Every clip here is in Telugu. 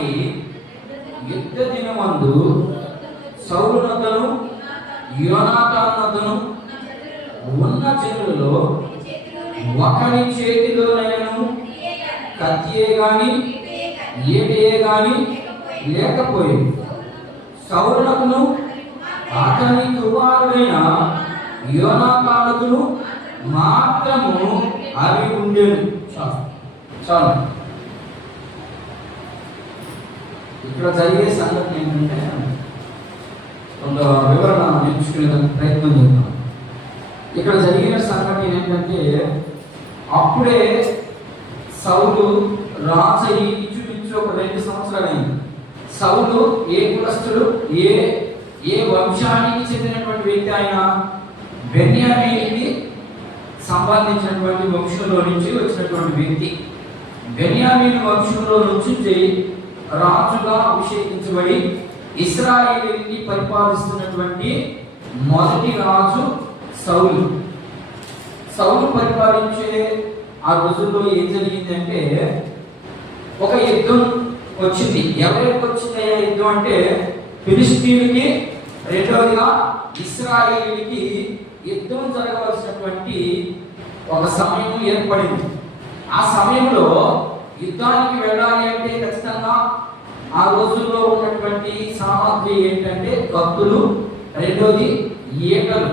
కాబట్టి యుద్ధ దినమందు సౌలునొద్దను యోనాతానునొద్దను ఉన్న జనులలో ఒకరి చేతిలోనైనను కత్తియే గాని ఏటియే గాని లేకపోయింది. సౌలునకును అతని కుమారుడైన యోనాతానుకును మాత్రము అవి ఉండేవి. చాలు. ఇక్కడ జరిగే సంఘటన ఏంటంటే కొంత వివరణ నేర్చుకునేందుకు ప్రయత్నం చేద్దాం. ఇక్కడ జరిగిన సంఘటన ఏంటంటే అప్పుడే సౌలు రాజు ఇంచుమించు ఒక 2 సంవత్సరాలు అయింది. సౌలు ఏ కులస్తుడు, ఏ వంశానికి చెందినటువంటి వ్యక్తి? ఆయన బెన్యామీనుకి సంబంధించినటువంటి వంశంలో నుంచి వచ్చినటువంటి వ్యక్తి. బెన్యామీను వంశంలో నుంచి రాజుగా అభిషేకించబడి ఇశ్రాయేలుని పరిపాలిస్తున్నటువంటి మొదటి రాజు సౌలు. సౌలు పరిపాలించే ఆ రోజుల్లో ఏం జరిగిందంటే ఒక యుద్ధం వచ్చింది. ఎవరికి వచ్చింది యుద్ధం అంటే ఫిలిష్తీయులకి, రెండవదిగా ఇశ్రాయేలుకి యుద్ధం జరగవలసినటువంటి ఒక సమయం ఏర్పడింది. ఆ సమయంలో యుద్ధానికి వెళ్ళాలి అంటే ఖచ్చితంగా ఆ రోజుల్లో ఉన్నటువంటి సామాగ్రి ఏంటంటే కత్తులు, రెండోది ఈటలు,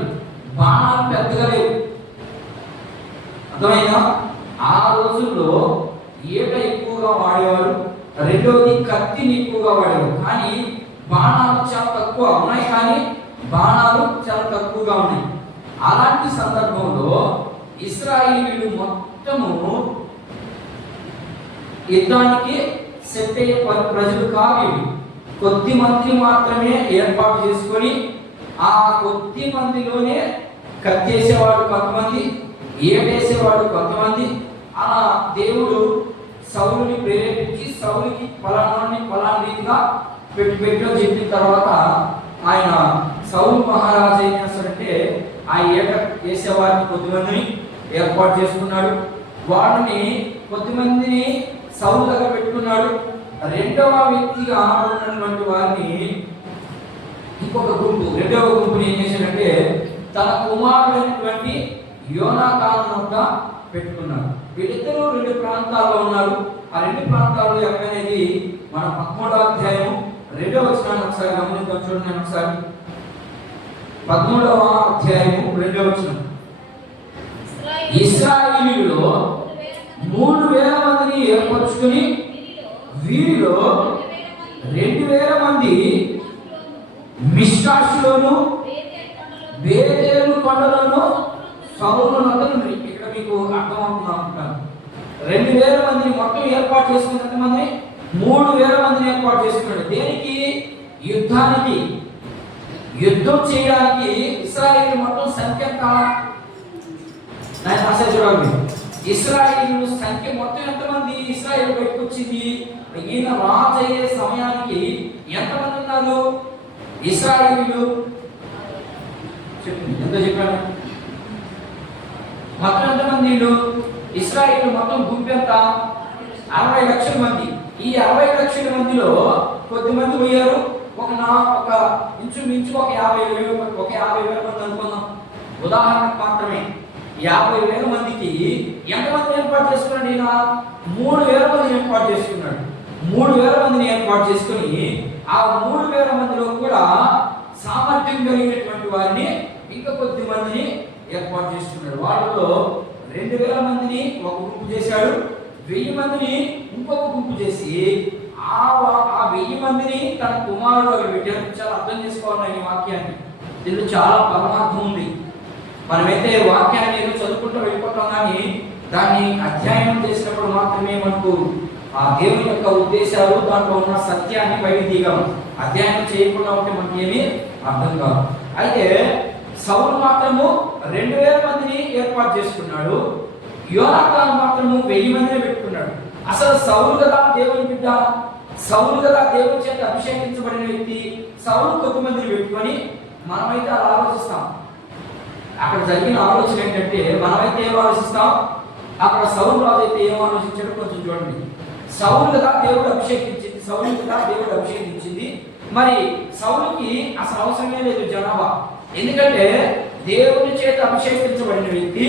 బాణాలు పెద్దగా లేవు. అర్థమైనా? ఆ రోజుల్లో ఈట ఎక్కువగా వాడేవారు, రెండోది కత్తిని ఎక్కువగా వాడేవారు. కానీ బాణాలు చాలా తక్కువ ఉన్నాయి, కానీ బాణాలు చాలా తక్కువగా ఉన్నాయి. అలాంటి సందర్భంలో ఇశ్రాయేలీయులు మొత్తము యుద్ధానికి సెట్ అయ్యే ప్రజలు కాదు. కొద్ది మంది మాత్రమే ఏర్పాటు చేసుకొని ఆ కొద్ది మందిలోనే కత్తేసేవాడు కొంతమంది, ఏటేసేవాడు కొంతమంది. అలా దేవుడు సౌలుని ప్రేరేపించి సౌలుకి ఫలానా రీతిగా పెట్టో చెప్పిన తర్వాత ఆయన సౌలు మహారాజు ఏం చేస్తాడంటే ఆ ఏట వేసేవారిని కొద్దిమందిని ఏర్పాటు చేసుకున్నాడు. వాడిని కొద్దిమందిని సౌలు దగ్గర పెట్టుకున్నాడు. రెండవ వ్యక్తిగా ఉన్నటువంటి వారిని ఇంకొక గుంపు, రెండవ గుంపుని ఏం చేశాడంటే తన కుమారుడైనటువంటి యోనాతాను వద్ద పెట్టుకున్నాడు. వీళ్ళిద్దరూ 2 ప్రాంతాల్లో ఉన్నారు. ఆ 2 ప్రాంతాల్లో ఎక్కడనేది మన 13వ అధ్యాయం 2వ వచనాన్ని ఒకసారి గమనించడం చూడండి. ఒకసారి 13వ అధ్యాయం 2వ వచనం. ఇశ్రాయేలీయులలో 3000 మందిని ఏర్పరచుకుని వీరిలో 2000 మంది మిష్కాషులోను బేతేలు కొండలోను సౌలునొద్దను. ఇక్కడ మీకు అర్థమవుతుంది అనుకుంటాను. 2000 మందిని మొత్తం ఏర్పాటు చేసుకున్నంత మంది 3000 మందిని ఏర్పాటు చేసుకున్నాడు. దేనికి? యుద్ధానికి. యుద్ధం చేయడానికి ఇశ్రాయేలు మొత్తం సంఖ్య ఎంత? చూడండి, ఇశ్రాయేలు సంఖ్య మొత్తం ఎంతమంది ఇశ్రాయేలు బయటకు వచ్చింది? ఈయన రాజు అయ్యే సమయానికి ఎంతమంది ఉన్నారు ఇశ్రాయేలు? ఎంత చెప్పాను? మొత్తం ఎంతమంది ఇశ్రాయేలు మొత్తం గుంపు ఎంత? 60 లక్షల మంది. ఈ 60 లక్షల మందిలో కొద్దిమంది పోయారు. ఒక ఇంచుమించు ఒక 50,000 మంది అనుకుందాం, ఉదాహరణకు మాత్రమే. 50,000 మందికి ఎంతమంది ఏర్పాటు చేసుకున్నాడు? ఈయన 3,000 మందిని ఏర్పాటు చేసుకున్నాడు. 3,000 మందిని ఏర్పాటు చేసుకుని ఆ 3,000 మందిలో కూడా సామర్థ్యం కలిగినటువంటి వారిని ఇంకా కొద్ది మందిని ఏర్పాటు చేసుకున్నాడు. వాళ్ళలో 2,000 మందిని ఒక గుంపు చేశాడు, 1000 మందిని ఇంకొక గుంపు చేసి ఆ 1000 మందిని తన కుమారుడు పెట్టారు. చాలా అర్థం చేసుకోవాలి ఈ వాక్యాన్ని. దీనిలో చాలా పరమార్థం ఉంది. మనమైతే వాక్యాన్ని ఏదో చదువుకుంటూ వెళ్ళిపోతాం, కానీ దాన్ని అధ్యయనం చేసినప్పుడు మాత్రమే మనకు ఆ దేవుని యొక్క ఉద్దేశాలు, దాంట్లో ఉన్న సత్యాన్ని బయటికి దిగాము. అధ్యయనం చేయకుండా ఉంటే మనకి ఏమీ అర్థం కాదు. అయితే సౌలు మాత్రము 2,000 మందిని ఏర్పాటు చేసుకున్నాడు. యోనాతాను మాత్రము 1000 మందిని పెట్టుకున్నాడు. అసలు సౌలు కదా దేవుని బిడ్డ, సౌలు కదా దేవుని చేత అభిషేకించబడిన వ్యక్తి. సౌలు కొద్ది మందిని పెట్టుకొని మనమైతే అలా ఆలోచిస్తాం. అక్కడ జరిగిన ఆలోచన ఏంటంటే మనమైతే ఏం ఆలోచిస్తాం, అక్కడ సౌలు రాజు అయితే ఏం ఆలోచించాడో కొంచెం చూడండి. సౌలు కదా దేవుడు అభిషేకించింది, సౌలు కూడా దేవుడు అభిషేకించింది. మరి సౌలుకి అసలు అవసరమే లేదు జనాభా, ఎందుకంటే దేవుని చేత అభిషేకించబడిన వ్యక్తి,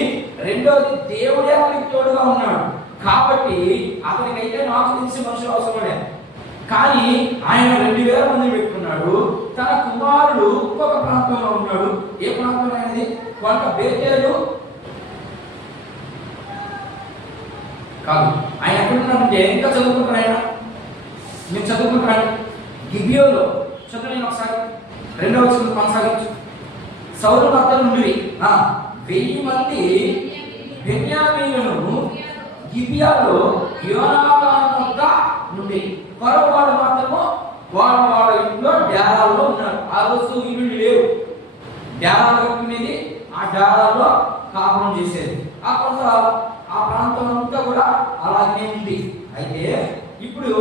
రెండోది దేవుడే అతనికి తోడుగా ఉన్నాడు కాబట్టి అతనికైతే నాకు తెలిసి మనుషులు అవసరం లేదు. కానీ ఆయన 2000 మందిని పెట్టుకున్నాడు. తన కుమారుడు ఇంకొక ప్రాంతంలో ఉన్నాడు. ఏ ప్రాంతంలో అనేది? కొంత బేతేలు కాదు. ఆయన ఎక్కడున్నారంటే ఇంకా చదువుకుంటారు. ఆయన మీరు చదువుకుంటారు గిబియోలో చదువు. ఒకసారి 2వ వచనం కొనసాగించు. సౌలు వద్ద నుండి 1000 మంది బెన్యామీనులను గిబియాలో యోనాతాను వద్ద నుండి, వాడు మాత్రము వాళ్ళ ఇంట్లో డేరాల్లో ఉన్నారు. ఆ రోజు ఇల్లు లేవు, డేరాలు కట్టుకునేది, ఆ డేరాల్లో కాపురం చేసేది. ఆ కొంత ఆ ప్రాంతం అంతా కూడా అలాగే ఉంది. అయితే ఇప్పుడు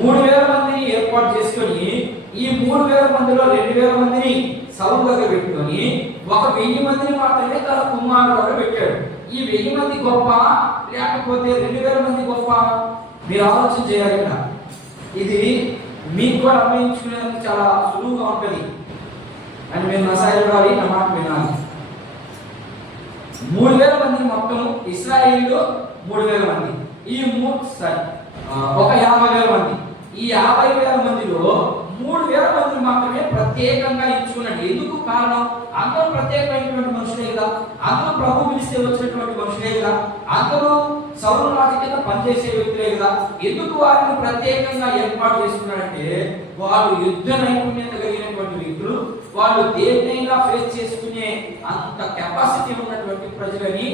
3000 మందిని ఏర్పాటు చేసుకొని ఈ 3000 మందిలో 2000 మందిని సౌలు దగ్గర పెట్టుకొని 1000 మందిని మాత్రమే తన కుమారుడు దగ్గర పెట్టాడు. ఈ 1000 మంది గొప్ప లేకపోతే 2000 మంది గొప్ప? మీరు ఆలోచన చేయాలి. ఇది మీకు కూడా అన్వయించుకునేందుకు చాలా సులువుగా ఉంటుంది అని మేము నసాయి నా మాట వినాలి. 3000 మంది మొత్తం ఇశ్రాయేలీయులు 3000 మంది, ఈ ఒక 50,000 మంది. ఈ 50,000 మందిలో 3000 మంది మాత్రమే ప్రత్యేకంగా ఎంచుకున్నాడు. ఎందుకు కారణం? అందరూ ప్రత్యేకమైనటువంటి మనుషులే కదా, అందరూ ప్రభు పిలిస్తే వచ్చినటువంటి మనుషులే కదా, అందరూ సౌలు రాజు కింద పనిచేసే వ్యక్తులే కదా. ఎందుకు వారిని ప్రత్యేకంగా ఏర్పాటు చేసుకున్నాడంటే వాళ్ళు యుద్ధ నైపుణ్యత కలిగినటువంటి వ్యక్తులు, వాళ్ళు దేన్నైనా ఫేస్ చేసుకునే అంత కెపాసిటీ ఉన్నటువంటి ప్రజలని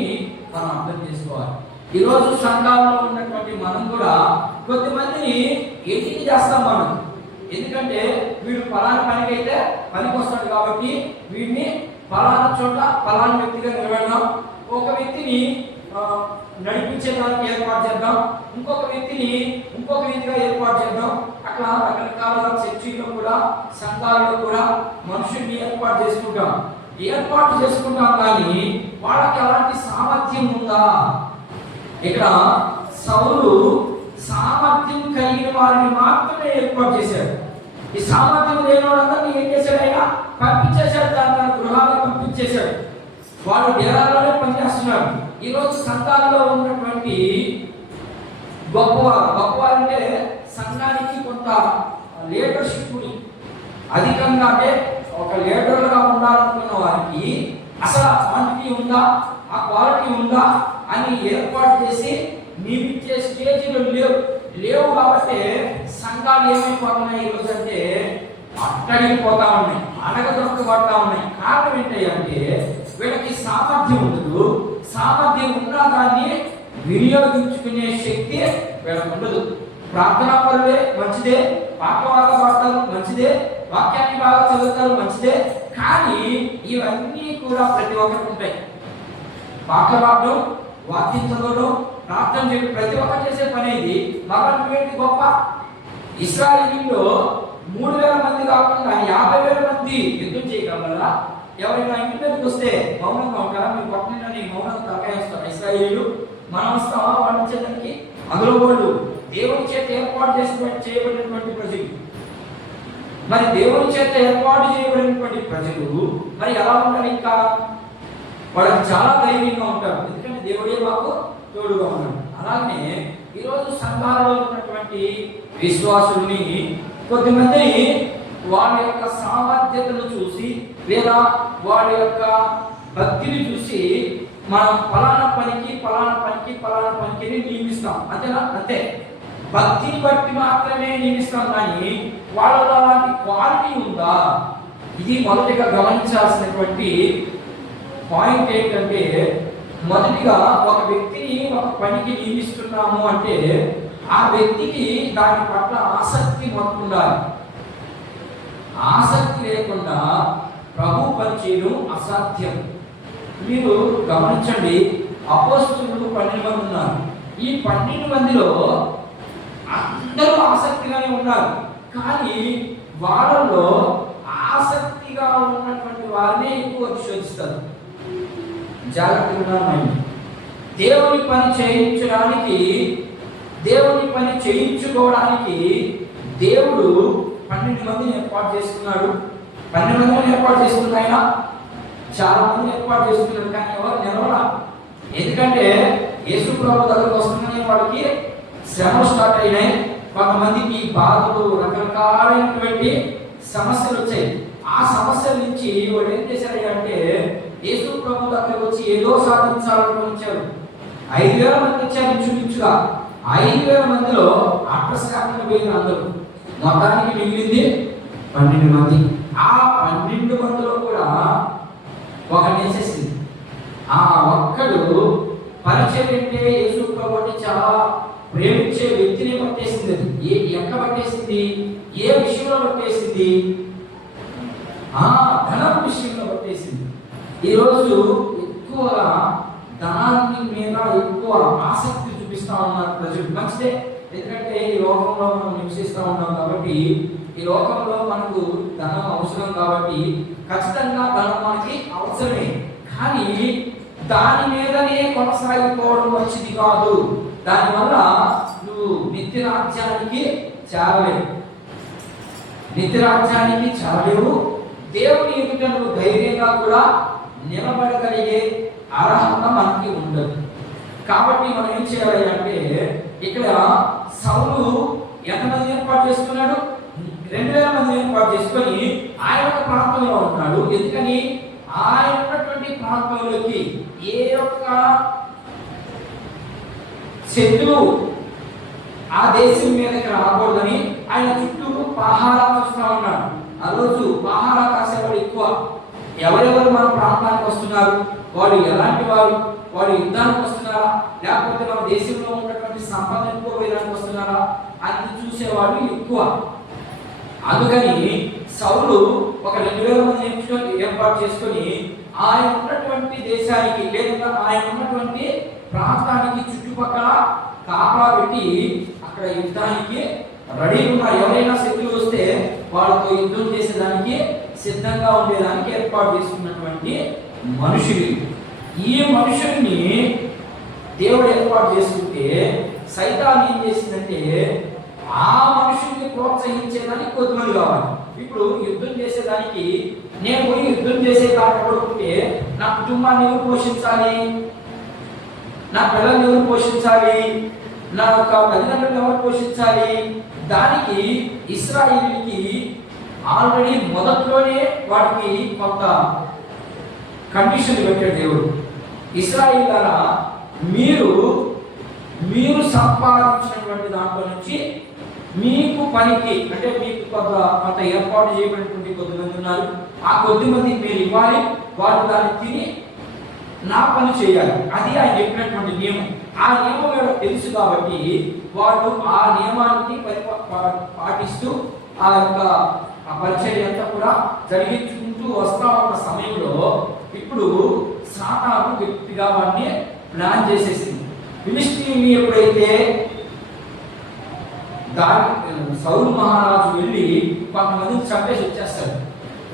మనం అర్థం చేసుకోవాలి. ఈరోజు సంఘాల్లో ఉన్నటువంటి మనం కూడా కొద్దిమందిని ఎన్నిక చేస్తాం మనం. ఎందుకంటే వీడు ఫలానా పనికి అయితే పనికి వస్తాడు కాబట్టి వీడిని ఫలానా చోట ఫలానా వ్యక్తిగా నిలబెడదాం, ఒక వ్యక్తిని నడిపించేదానికి ఏర్పాటు చేద్దాం, ఇంకొక వ్యక్తిని ఇంకొక వ్యక్తిగా ఏర్పాటు చేద్దాం. అట్లా రకరకాల చర్చిల్లో కూడా సంఘాల్లో కూడా మనుషుల్ని ఏర్పాటు చేసుకుంటాం కానీ వాళ్ళకి అలాంటి సామర్థ్యం ఉందా? ఇక్కడ సౌలు సామర్థ్యం కలిగిన వారిని మాత్రమే ఏర్పాటు చేశాడు. ఈ సామర్థ్యం లేని వాళ్ళందరినీ ఏం చేశాడు? ఆయన పంపించేశాడు, తన గృహాలకు పంపించేశాడు. వాళ్ళు డేరాల్లోనే పనిచేస్తున్నారు. ఈరోజు సంఘాల్లో ఉన్నటువంటి గొప్పవారంటే సంఘానికి కొంత లీడర్షిప్ అధికంగా, అంటే ఒక లీడర్లుగా ఉండాలనుకున్న వారికి అసలు ఆ క్వాంటిటీ ఉందా, ఆ క్వాలిటీ ఉందా అని ఏర్పాటు చేసి నియమించే స్టేజీలు లేవు కాబట్టి సంఘాలు ఏమైపోతున్నాయి ఈరోజు అంటే అట్టడిగిపోతా ఉన్నాయి, అడగదొక్కబడతా ఉన్నాయి. కారణం ఏంటంటే వీళ్ళకి సామర్థ్యం ఉండదు. సామర్థ్యం ఉన్నా దాన్ని వినియోగించుకునే శక్తి వీళ్ళకు ఉండదు. ప్రార్థనా పరులే మంచిదే, పాటలు బాగా పాడతారు మంచిదే, వాక్యాన్ని బాగా చదువుతారు మంచిదే, కానీ ఇవన్నీ కూడా ప్రతి ఒక్కరికి ఉంటాయి. పాటలు పాడడం, వాక్యం చదవడం, ప్రార్థన చేయడం ప్రతి ఒక్కరు చేసే పని. ఇది మగంటి గొప్ప. ఇశ్రాయేలీయుల్లో 3000 మంది కాకుండా 50,000 మంది యుద్ధం చేయడం వల్ల ఎవరైనా ఇంటి మీదకి వస్తే మౌనంగా ఉంటారా? మీరు పక్కన మౌనంగా తలకాయిస్తారు. ఇశ్రాయేలీయులు మనం వస్తామా వాళ్ళు వచ్చేదానికి? అందులో వాళ్ళు దేవుని చేత ఏర్పాటు చేయబడినటువంటి ప్రజలు. మరి దేవుని చేత ఏర్పాటు చేయబడినటువంటి ప్రజలు మరి ఎలా ఉంటారు? ఇంకా వాళ్ళకి చాలా ధైర్యంగా ఉంటారు, ఎందుకంటే దేవుడే మాకు తోడుగా ఉన్నాడు. అలాగే ఈరోజు సంఘాలలో ఉన్నటువంటి విశ్వాసుల్ని కొద్దిమంది వాళ్ళ యొక్క సామర్థ్యతను చూసి లేదా వాళ్ళ యొక్క భక్తిని చూసి మనం ఫలానా పనికి నియమిస్తాం. అంతేనా? అంతే. భక్తిని బట్టి మాత్రమే నియమిస్తాం కానీ వాళ్ళలో అలాంటి క్వాలిటీ ఉందా? ఇది మొదటిగా గమనించాల్సినటువంటి పాయింట్ ఏంటంటే, మొదటిగా ఒక వ్యక్తిని ఒక పనికి నియమిస్తున్నాము అంటే ఆ వ్యక్తికి దాని పట్ల ఆసక్తి మొదలు ఉండాలి. ఆసక్తి లేకుండా ప్రభు పని చేయడం అసాధ్యం. మీరు గమనించండి, అపోస్తలులు 12 మంది ఉన్నారు. ఈ 12 మందిలో అందరూ ఆసక్తిగానే ఉన్నారు, కానీ వాళ్ళలో ఆసక్తిగా ఉన్నటువంటి వారినే ఎక్కువ శోధిస్తారు. జాగ్రత్తగా ఉన్నారు. దేవుని పని చేయించడానికి దేవుని పని చేయించుకోవడానికి దేవుడు 12 మందిని ఏర్పాటు చేసుకున్నాడు. 12 మందిని ఏర్పాటు చేసుకున్న ఆయన చాలా మందిని ఏర్పాటు చేసుకున్నాడు, కానీ ఎవరు నిలవడా? ఎందుకంటే యేసు ప్రభు దగ్గరకు వస్తున్నాయి, వాళ్ళకి శ్రమలు స్టార్ట్ అయినాయి, కొంతమందికి బాధలు, రకరకాలైనటువంటి సమస్యలు వచ్చాయి. ఆ సమస్యల నుంచి వాళ్ళు ఏం చేశారు అంటే యేసు ప్రభు దగ్గరకు వచ్చి ఏదో సాధించాలని వచ్చారు. 5,000 మంది వచ్చారు ఇంచుమించుగా. 5,000 మందిలో అట్టశాఖలు పోయిన అందరూ, మొత్తానికి మిగిలింది 12 మంది. ఆ 12 మందిలో కూడా ఒకటి వేసేసింది. ఆ ఒక్కడు పరిచయం అంటే యేసు ప్రభుని చాలా ప్రేమించే వ్యక్తిని పట్టేసింది. అది ఎక్కడ పట్టేసింది? ఏ విషయంలో పట్టేసింది? ధనం విషయంలో పట్టేసింది. ఈరోజు ఎక్కువగా ధనాన్ని మీద ఎక్కువ ఆసక్తి చూపిస్తా ఉన్నారు ప్రజలు. మంచిదే, ఎందుకంటే ఈ లోకంలో మనం నివసిస్తూ ఉన్నాం కాబట్టి, ఈ లోకంలో మనకు ధనం అవసరం కాబట్టి ఖచ్చితంగా ధనం మనకి అవసరమే. కానీ దాని మీదనే కొనసాగిపోవడం మంచిది కాదు. దానివల్ల నువ్వు నిత్యరాజ్యానికి చేరలేవు. నిత్యరాజ్యానికి చేరలేవు. దేవుని ఎదుట నువ్వు ధైర్యంగా కూడా నిలబడగలిగే అర్హత మనకి ఉండదు. కాబట్టి మనం ఏం చేయాలి అంటే, ఇక్కడ సౌలు ఎంతమంది ఏర్పాటు చేసుకున్నాడు? 2,000 మంది ఏర్పాటు చేసుకొని ఆయన ఒక ప్రాంతంలో ఉన్నాడు. ఎందుకని? ఆయన ఉన్నటువంటి ప్రాంతంలోకి ఏ ఒక్క శత్రువు ఆ దేశం మీదకి రాకూడదని ఆయన చుట్టూ పహారా కాస్తూ ఉన్నాడు. ఆ రోజు పహారా కాసేవాడు ఎక్కువ. ఎవరెవరు మన ప్రాంతానికి వస్తున్నారు, వాళ్ళు ఎలాంటి వారు, వాళ్ళు యుద్ధానికి వస్తున్నారా, లేకపోతే మన దేశంలో ఉన్నటువంటి సంపద ఎక్కువ వేయడానికి వస్తున్నారా అని చూసేవాడు ఎక్కువ. అందుకని సౌలు ఒక 2,000 మంది ఏర్పాటు చేసుకొని ఆయన ఉన్నటువంటి దేశానికి లేదా ఆయన ఉన్నటువంటి ప్రాంతానికి చుట్టుపక్కల కాపలా పెట్టి అక్కడ యుద్ధానికి రెడీ ఉన్నారు. ఎవరైనా శత్రువు వస్తే వాళ్ళతో యుద్ధం చేసేదానికి సిద్ధంగా ఉండేదానికి ఏర్పాటు చేసుకున్నటువంటి మనుషులు. ఈ మనుషుల్ని దేవుడు ఏర్పాటు చేసుకుంటే సైతాన్ ఏం చేసిందంటే ఆ మనుషుల్ని ప్రోత్సహించేదానికి కొద్దిమంది కావాలి. ఇప్పుడు యుద్ధం చేసేదానికి నేను పోయి యుద్ధం చేసే కాకపోతే నా కుటుంబాన్ని ఎవరు పోషించాలి, నా పిల్లల్ని ఎవరు పోషించాలి, నా యొక్క తల్లిదండ్రులను ఎవరు పోషించాలి? దానికి ఇశ్రాయేలుకి ఆల్రెడీ మొదట్లోనే వాటికి కొంత కండిషన్ పెట్టాడు దేవుడు. ఇశ్రాయేలులారా, మీరు సంపాదించినటువంటి దాంట్లో నుంచి మీకు పనికి అంటే మీకు కొంత ఏర్పాటు చేయబడినటువంటి కొద్దిమంది ఉన్నారు. ఆ కొద్దిమంది మీరు ఇవ్వాలి, వాళ్ళు దాన్ని తిని నా పని చేయాలి. అది ఆయన చెప్పినటువంటి నియమం. ఆ నియమం తెలుసు కాబట్టి వాళ్ళు ఆ నియమానికి పాటిస్తూ ఆ యొక్క పరిచర్య అంతా కూడా జరిగించుకుంటూ వస్తా ఉన్న సమయంలో ఇప్పుడు సాతాను గట్టిగా వాడిని ప్లాన్ చేసేసింది. ఫిలిష్తీయుని ఎప్పుడైతే సౌలు మహారాజు వెళ్ళి కొంతమందిని చంపేసి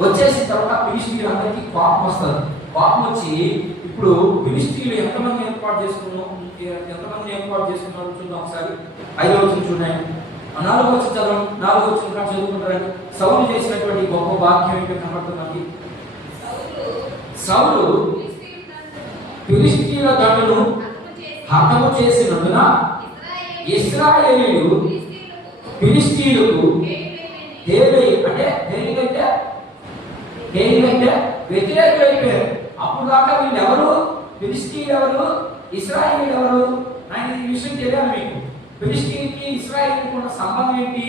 వచ్చేసిన తర్వాత ఫిలిష్తీయులు అందరికీ కోపం వస్తారు. కోపం వచ్చి ఇప్పుడు ఫిలిష్తీయులు ఎంతమంది ఏర్పాటు చేసుకున్నారో చూద్దాం ఒకసారి. 5వ వచనం చూడండి, 4వ వచనం చదవండి. 4వ వచనం చదువుకుంటారండి. సౌలు చేసినటువంటి గొప్ప వాక్యం ఏంటో కనబడుతుంది. సౌలు ఫిలిష్తీయుల దండును హతము చేసినందున ఇశ్రాయేలీయులు ఫిలిష్తీయులకు దేనికంటే వ్యతిరేకులైపోయారు. అప్పుడు దాకా వీళ్ళు ఎవరు? ఫిలిష్తీయులు ఎవరు, ఇశ్రాయేలీయులు ఎవరు అని ఈ విషయం తెలియాలి మీకు. ఫిలిష్తీయులకి ఇశ్రాయేలీకి ఉన్న సంబంధం ఏంటి?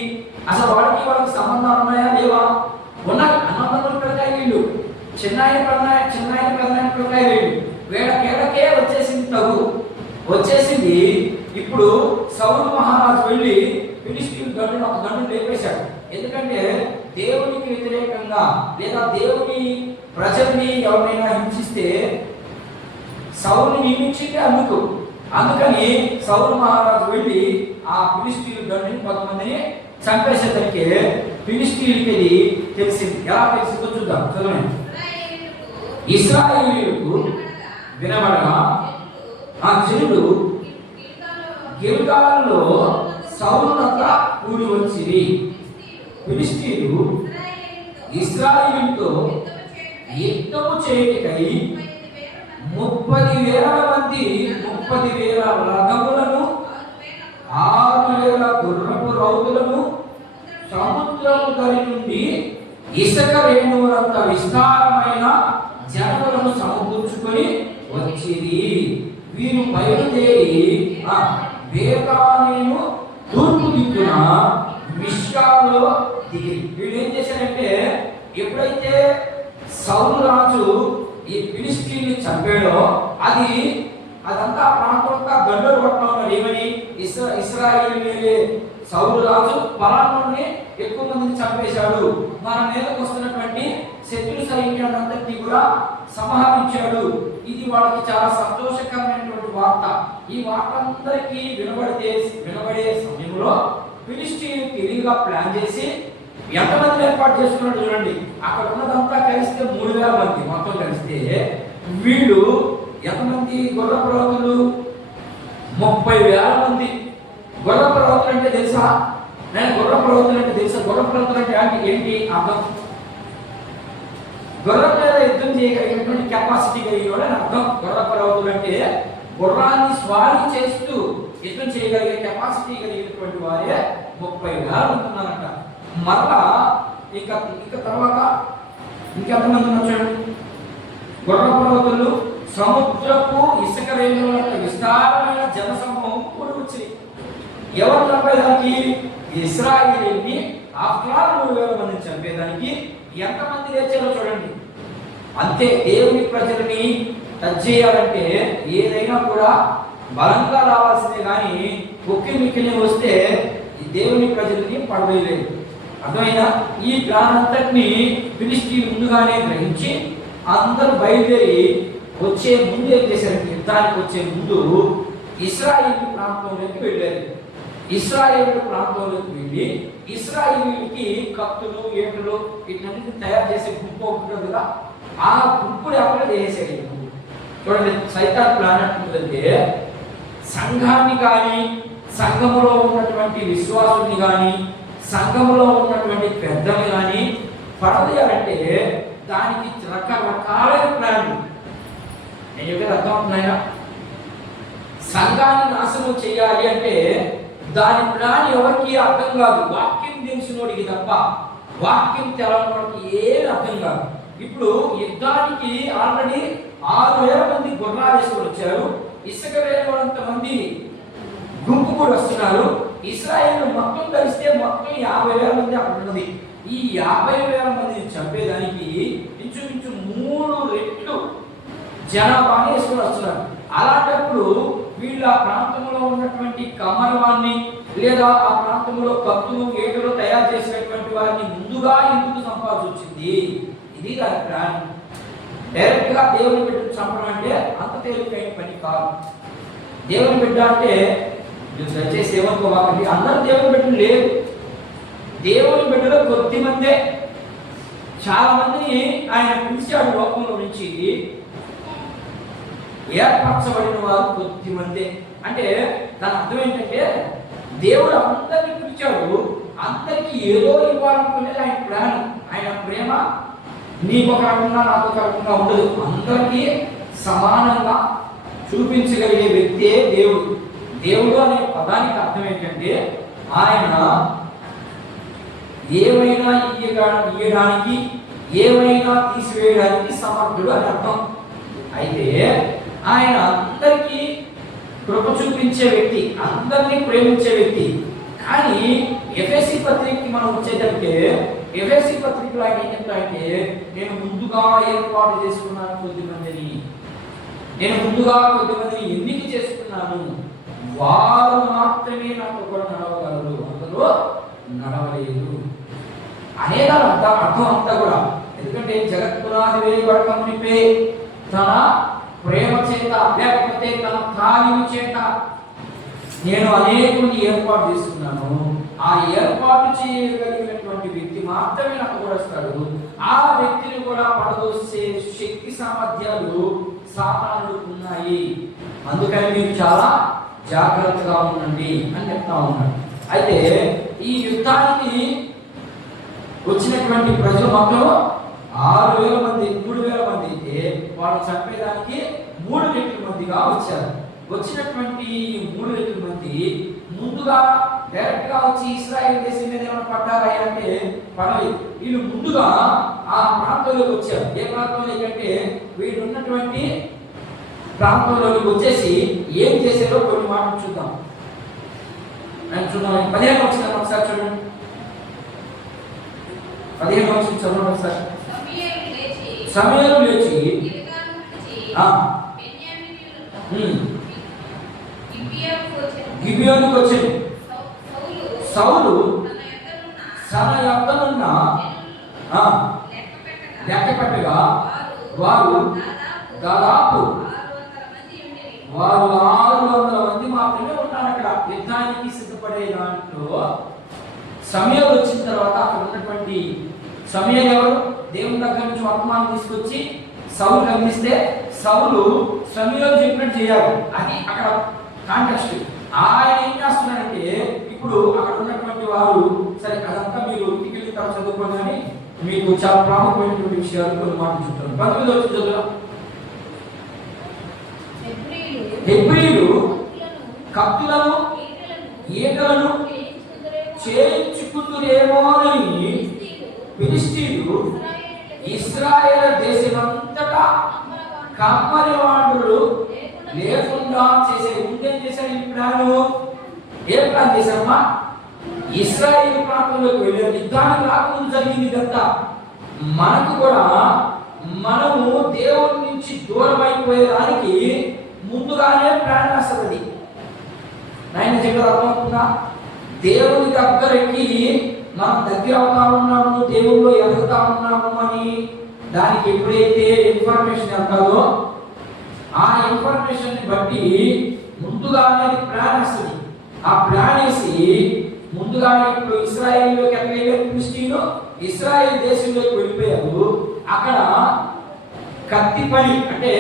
అసలు వాళ్ళకి సంబంధాలు ఉన్నాయా లేవా? ఉన్నాయి. అన్నదమ్ముల పిల్లకాయ వీళ్ళు, చిన్నాయన పిల్లకాయ వీళ్ళు. వీళ్ళకే వచ్చేసింది. ఇప్పుడు సౌలు మహారాజు వెళ్ళి ఫిలిష్తీయుల దండును లేపేశాడు. ఎందుకంటే దేవునికి వ్యతిరేకంగా లేదా దేవుని ప్రజల్ని ఎవరైనా హింసిస్తే సౌలుని నియమించింది అందుకని సౌలు మహారాజు వెళ్ళి ఆ ఫిలిష్తీయుల దండుని కొంతమందిని చంపేసేసరికి ఫిలిష్తీయులకి తెలిసింది. ఎలా తెలిసిందో చూద్దాం, చదవండి. ఇశ్రాయేలీయులకు వినబడగా ఆ జనులు గిల్గాలులో సౌలునంతా కూడి వచ్చిరి. ఫిలిష్తీయులు ఇశ్రాయేలుతో యుద్ధము చేయుటకై 30,000 మంది 30,000 రథములను 6,000 గుర్రపు రౌతులను సముద్రము దరి నుండి ఇసుక రేణువులంత విస్తారమైన జనములను సమకూర్చుకొని వచ్చిరి. వీరు బయలుదేరి బేతానీము తూర్పు దిక్కున మిష్కాలో దిగి. వీళ్ళు ఏం చేశారంటే, ఎప్పుడైతే సౌలు రాజు ఈ ఫిలిష్తీయుల్ని చంపాడో అదంతా ప్రాంతంతా గండోరు పట్టణం ఉన్నారు. ఏమని ఇశ్రాయేలు మీదే సౌలు రాజు పలానుని ఎక్కువ మందిని చంపేశాడు, మన మీదకు వస్తున్నటువంటి శత్రు సైన్యాన్నంతటినీ కూడా సంహరించాడు. ఇది వాళ్ళకి చాలా సంతోషకరమైనటువంటి వార్త. ఈ వార్త అందరికీ వినబడే సమయంలో ఫిలిష్తీయులు తెలివిగా ప్లాన్ చేసి ఎంతమంది ఏర్పాటు చేసుకున్నాడు చూడండి. అక్కడ ఉన్నదంతా కలిస్తే 3,000 మంది మొత్తం కలిస్తే, వీళ్ళు ఎంతమంది గుర్రపు రౌతులు? 30,000 మంది. గుర్రపు రౌతులు అంటే తెలుసా? గుర్రపు రౌతులు అంటే తెలుసా? గుర్రపు రౌతులు అంటే ఏంటి అర్థం? గుర్రం మీద యుద్ధం చేయగలిగినటువంటి కెపాసిటీ కలిగిన అర్థం. గుర్రపు రౌతులు అంటే గుర్రాన్ని స్వారీ చేస్తూ యుద్ధం చేయగలిగే కెపాసిటీ కలిగినటువంటి వారే 30,000 ఉంటున్నారంట. మరలా ఇక తర్వాత ఇంకెంతమంది వచ్చాడు? గుర్రపు రౌతులు సముద్రపు ఇసుక రేణువులంత విస్తారమైన జనసమూహం కూడి వచ్చి ఎవరు చంపేదానికి? ఇశ్రాయేలుని ఆఫ్టర్ 3,000 మందిని చంపేదానికి ఎంతమంది లేచారో చూడండి. అంతే. దేవుని ప్రజలని టచ్ చేయాలంటే ఏదైనా కూడా బలంగా రావాల్సిందే, కానీ ఒక్కి మిక్కిని వస్తే దేవుని ప్రజలని పడవేయలేదు. అర్థమైనా? ఈ ప్లాన్ అంతటిని ఫిలిష్తీయులు ముందుగానే గ్రహించి అందరూ బయలుదేరి వచ్చే ముందు ఏం చేశారంటే, యుద్ధానికి వచ్చే ముందు ఇశ్రాయేలు ప్రాంతంలోకి వెళ్ళారు. ఇశ్రాయేలు ప్రాంతంలోకి వెళ్ళి ఇశ్రాయేలుకి కత్తులు, ఏటులు వీటన్నిటిని తయారు చేసే గుంపు ఉంటుంది కదా, ఆ గుంపులు ఎవరు చేసేది చూడండి. సైతాన్ ప్లాన్ అంటుందంటే, సంఘాన్ని కానీ, సంఘములో ఉన్నటువంటి విశ్వాసుని కానీ, సంఘములో ఉన్నటువంటి పెద్దలు కానీ పడదేయాలంటే దానికి రకరకాలైన ప్లాన్లు. నేను చెప్పేది అర్థమవుతున్నాయా? సంఘాన్ని నాశనం చేయాలి అంటే దాని ప్లాన్ ఎవరికి అర్థం కాదు, వాక్యం తెలిసినోడికి తప్ప. వాక్యం తెలవనోడికి ఏమి అర్థం కాదు. ఇప్పుడు యుద్ధానికి ఆల్రెడీ 6,000 మంది గుర్రాలు వేసుకొని వచ్చారు. ఇసుక వేయడంత మంది గుంపు కూడా వస్తున్నారు. ఇశ్రాయేలు మొత్తం కలిస్తే మొత్తం 50,000 మంది అక్కడ ఉన్నది. ఈ 50,000 మందిని చంపేదానికి ఇంచుమించు 3 రెట్లు జనాభాని వేసుకొని వస్తున్నారు. అలాంటప్పుడు వీళ్ళు ఆ ప్రాంతంలో ఉన్నటువంటి కమరవాన్ని లేదా ఆ ప్రాంతంలో కత్తులు, ఏటులు తయారు చేసినటువంటి వారిని ముందుగా ఎందుకు సంపాదించింది? ఇది దాని ప్లాన్. డైరెక్ట్ గా దేవుని బిడ్డను చంపడం అంటే అంత తేలికైన పని కాదు. దేవుని బిడ్డ అంటే దయచేసి ఏమనుకోవాలండి, అందరూ దేవుని బిడ్డలు లేరు. దేవుని బిడ్డలో కొద్ది మందే. చాలా మందిని ఆయన పిలిచాడు లోకంలో నుంచి. ఏర్పరచబడిన వారు కొద్ది మందే. అంటే దాని అర్థం ఏంటంటే, దేవుడు అందరినీ పిలిచాడు, అందరికీ ఏదో ఇవ్వాలనుకునేది ఆయన ప్లాన్. ఆయన ప్రేమ నీకు ఒక రకంగా నాకు ఒక రకంగా ఉండదు. అందరికీ సమానంగా చూపించగలిగే వ్యక్తే దేవుడు. దేవుడు అనే పదానికి అర్థం ఏంటంటే, ఆయన ఏమైనా ఇయ్యడానికి, ఏమైనా తీసివేయడానికి సమర్థుడు అని అర్థం. అయితే ఆయన అందరికీ కృప చూపించే వ్యక్తి, అందరినీ ప్రేమించే వ్యక్తి. కానీ ఎఫెసీ పత్రికకి మనం వచ్చేటంటే, ఎఫెసీ పత్రికలో ఆయన ఏం చెప్తాడంటే, నేను ముందుగా ఏర్పాటు చేసుకున్నాను కొద్దిమందిని, నేను ముందుగా కొద్దిమందిని ఎన్నిక చేసుకున్నాను, వారు మాత్రమే నాతో కూడా నడవగలరు, అందరూ నడవలేదు అనేదాని అర్థం అంతా కూడా. ఎందుకంటే జగత్పునాది వేయబడక మునిపే తన ప్రేమ చేత, లేకపోతే తన కార్యము చేత నేను అనేకుని ఏర్పాటు చేసుకున్నాను. ఆ ఏర్పాటు చేయగలిగినటువంటి వ్యక్తి మాత్రమే నాకు కూడా వస్తాడు. ఆ వ్యక్తిని కూడా పడదోసే శక్తి సామర్థ్యాలు సాతానుకు ఉన్నాయి. అందుకని మీరు చాలా జాగ్రత్తగా ఉండండి అని చెప్తా ఉన్నాడు. అయితే ఈ యుద్ధానికి వచ్చినటువంటి ప్రజలు మొత్తం 6,000 మంది, 3,000 మంది అయితే వాళ్ళు చంపేదానికి 3 రెట్ల మందిగా వచ్చారు. వచ్చినటువంటి 3 రెట్ల మంది ముందుగా డైరెక్ట్ గా వచ్చి ఇశ్రాయేల్ దేశం మీద ఏమైనా పడ్డారా అంటే పడలేదు. వీళ్ళు ముందుగా ఆ ప్రాంతంలోకి వచ్చారు. ఏ ప్రాంతంలోకి అంటే వీళ్ళు ఉన్నటువంటి ప్రాంతంలోకి వచ్చేసి ఏం చేశారో కొన్ని మాటలు చూద్దాం. చూద్దాం. 15 వచ్చిన ఒకసారి చూడండి. 15 వచ్చిన చదవండి ఒకసారి. సమూయేలు లేచి గిబియోనుకు వచ్చాడు. సౌలు తన యొద్దనున్న లెక్క పెట్టగా వారు దాదాపు 600 మంది మాత్రమే ఉన్నారు. అక్కడ యుద్ధానికి సిద్ధపడే దాంట్లో సమూయేలు వచ్చిన తర్వాత అక్కడ ఉన్నటువంటి సమూయేలు ఎవరు? దేవుని దగ్గర నుంచి వర్తమానం తీసుకొచ్చి సౌలు అందిస్తే సౌలు సమూయేలు చెప్పినట్టు చేయాలి. అది అక్కడ కాంటెక్స్ట్. ఆయన ఏం చేస్తున్నారంటే ఇప్పుడు అక్కడ ఉన్నటువంటి వారు సరే అదంతా మీరు ఇంటికి తర్వాత చదువుకోగానే మీకు చాలా ప్రాముఖ్యమైనటువంటి విషయాలు కొన్ని మాటలు చెప్తాను. 19 వచ్చి చదువు. హెబ్రీయులు కత్తులను ఈటలను చేయించుకుందురేమోనని ఫిలిష్తీయులు ఇశ్రాయేలు దేశమంతటా కమ్మరివాడులు లేకుండా చేసే ముందేం చేశారు? ఈ ప్లాను ఏ ప్లాన్ చేశారమ్మా? ఇశ్రాయేలు ప్రాంతంలోకి వెళ్ళారు. యుద్ధానికి రాకముందు జరిగింది ఇదంతా. మనకు కూడా మనము దేవుడి నుంచి దూరం అయిపోయేదానికి ముందుగానే ప్లాన్ వేస్తుంది. నాయన చెప్పారు, అర్థమవుతుందా? దేవుని దగ్గరికి మనం దగ్గర అవుతా ఉన్నాము, దేవుళ్ళు ఎదుగుతా ఉన్నాము అని దానికి ఎప్పుడైతే ఇన్ఫర్మేషన్ వెళ్తాదో ఆ ఇన్ఫర్మేషన్ ని బట్టి ముందుగానే ప్లాన్ వేస్తుంది. ఆ ప్లాన్ వేసి ముందుగానే ఇప్పుడు ఇశ్రాయేల్లోకి వెళ్ళారు. ఫిలిష్తీయులు ఇశ్రాయేల్ దేశంలోకి వెళ్ళిపోయారు. అక్కడ కత్తి పని అంటే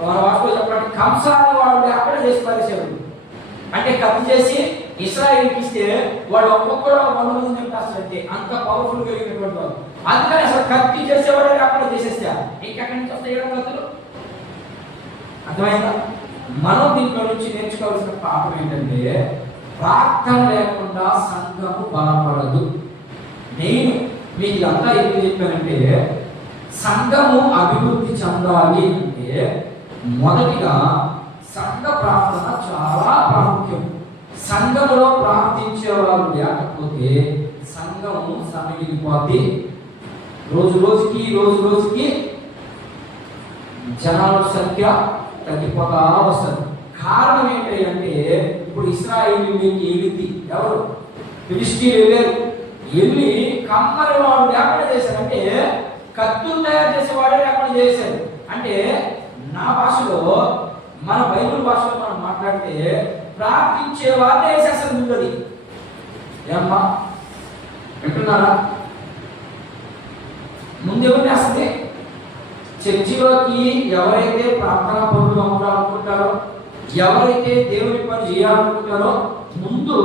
వాటిలో చెప్పండి కంసాన్ని వాళ్ళు అక్కడ చేసి పరిచేవారు. అంటే కత్తి చేసి ఇశ్రాయేల్కి ఇస్తే వాళ్ళు ఒక్కొక్కరు 100 మంది చంపేస్తారంటే అంత పవర్ఫుల్ కలిగినటువంటి వాళ్ళు. అందుకని అసలు కత్తి చేసేవాడే అక్కడ చేసేస్తా ఇంకెక్కడి నుంచి వస్తాయి కత్తులు. అర్థమైందా? మనం దీంట్లో నుంచి నేర్చుకోవాల్సిన పాఠం ఏంటంటే ప్రార్థన లేకుండా సంఘము బలపడదు. నేను మీకు ఇదంతా ఎందుకు చెప్పానంటే సంఘము అభివృద్ధి చెందాలి అంటే మొదటిగా సంఘ ప్రార్థన చాలా ప్రాముఖ్యం. సంఘములో ప్రార్థించేవారు లేకపోతే సంఘము సమిగిలిపోద్ది. రోజు రోజుకి జనాల సంఖ్య తగ్గిపోతా వస్తుంది. కారణం ఏంటంటే ఇప్పుడు ఇశ్రాయేలీయులకి వెళ్ళింది ఎవరు? ఫిలిష్తీయులు వెళ్ళారు. వెళ్ళి కమ్మరి వాడు లేకుండా చేశారంటే కత్తులు తయారు చేసేవాడే లేకుండా చేశారు. అంటే నా భాషలో మన బైబిల్ భాషలో మనం మాట్లాడితే ప్రార్థించే వారిని వేసేస్తారు ముందది. ఏమ్మా వింటున్నారా? ముందేమని వస్తుంది? చర్చిలోకి ఎవరైతే ప్రార్థనా పనులు ఉండాలనుకుంటారో, ఎవరైతే దేవుని పని చేయాలనుకుంటారో ముందు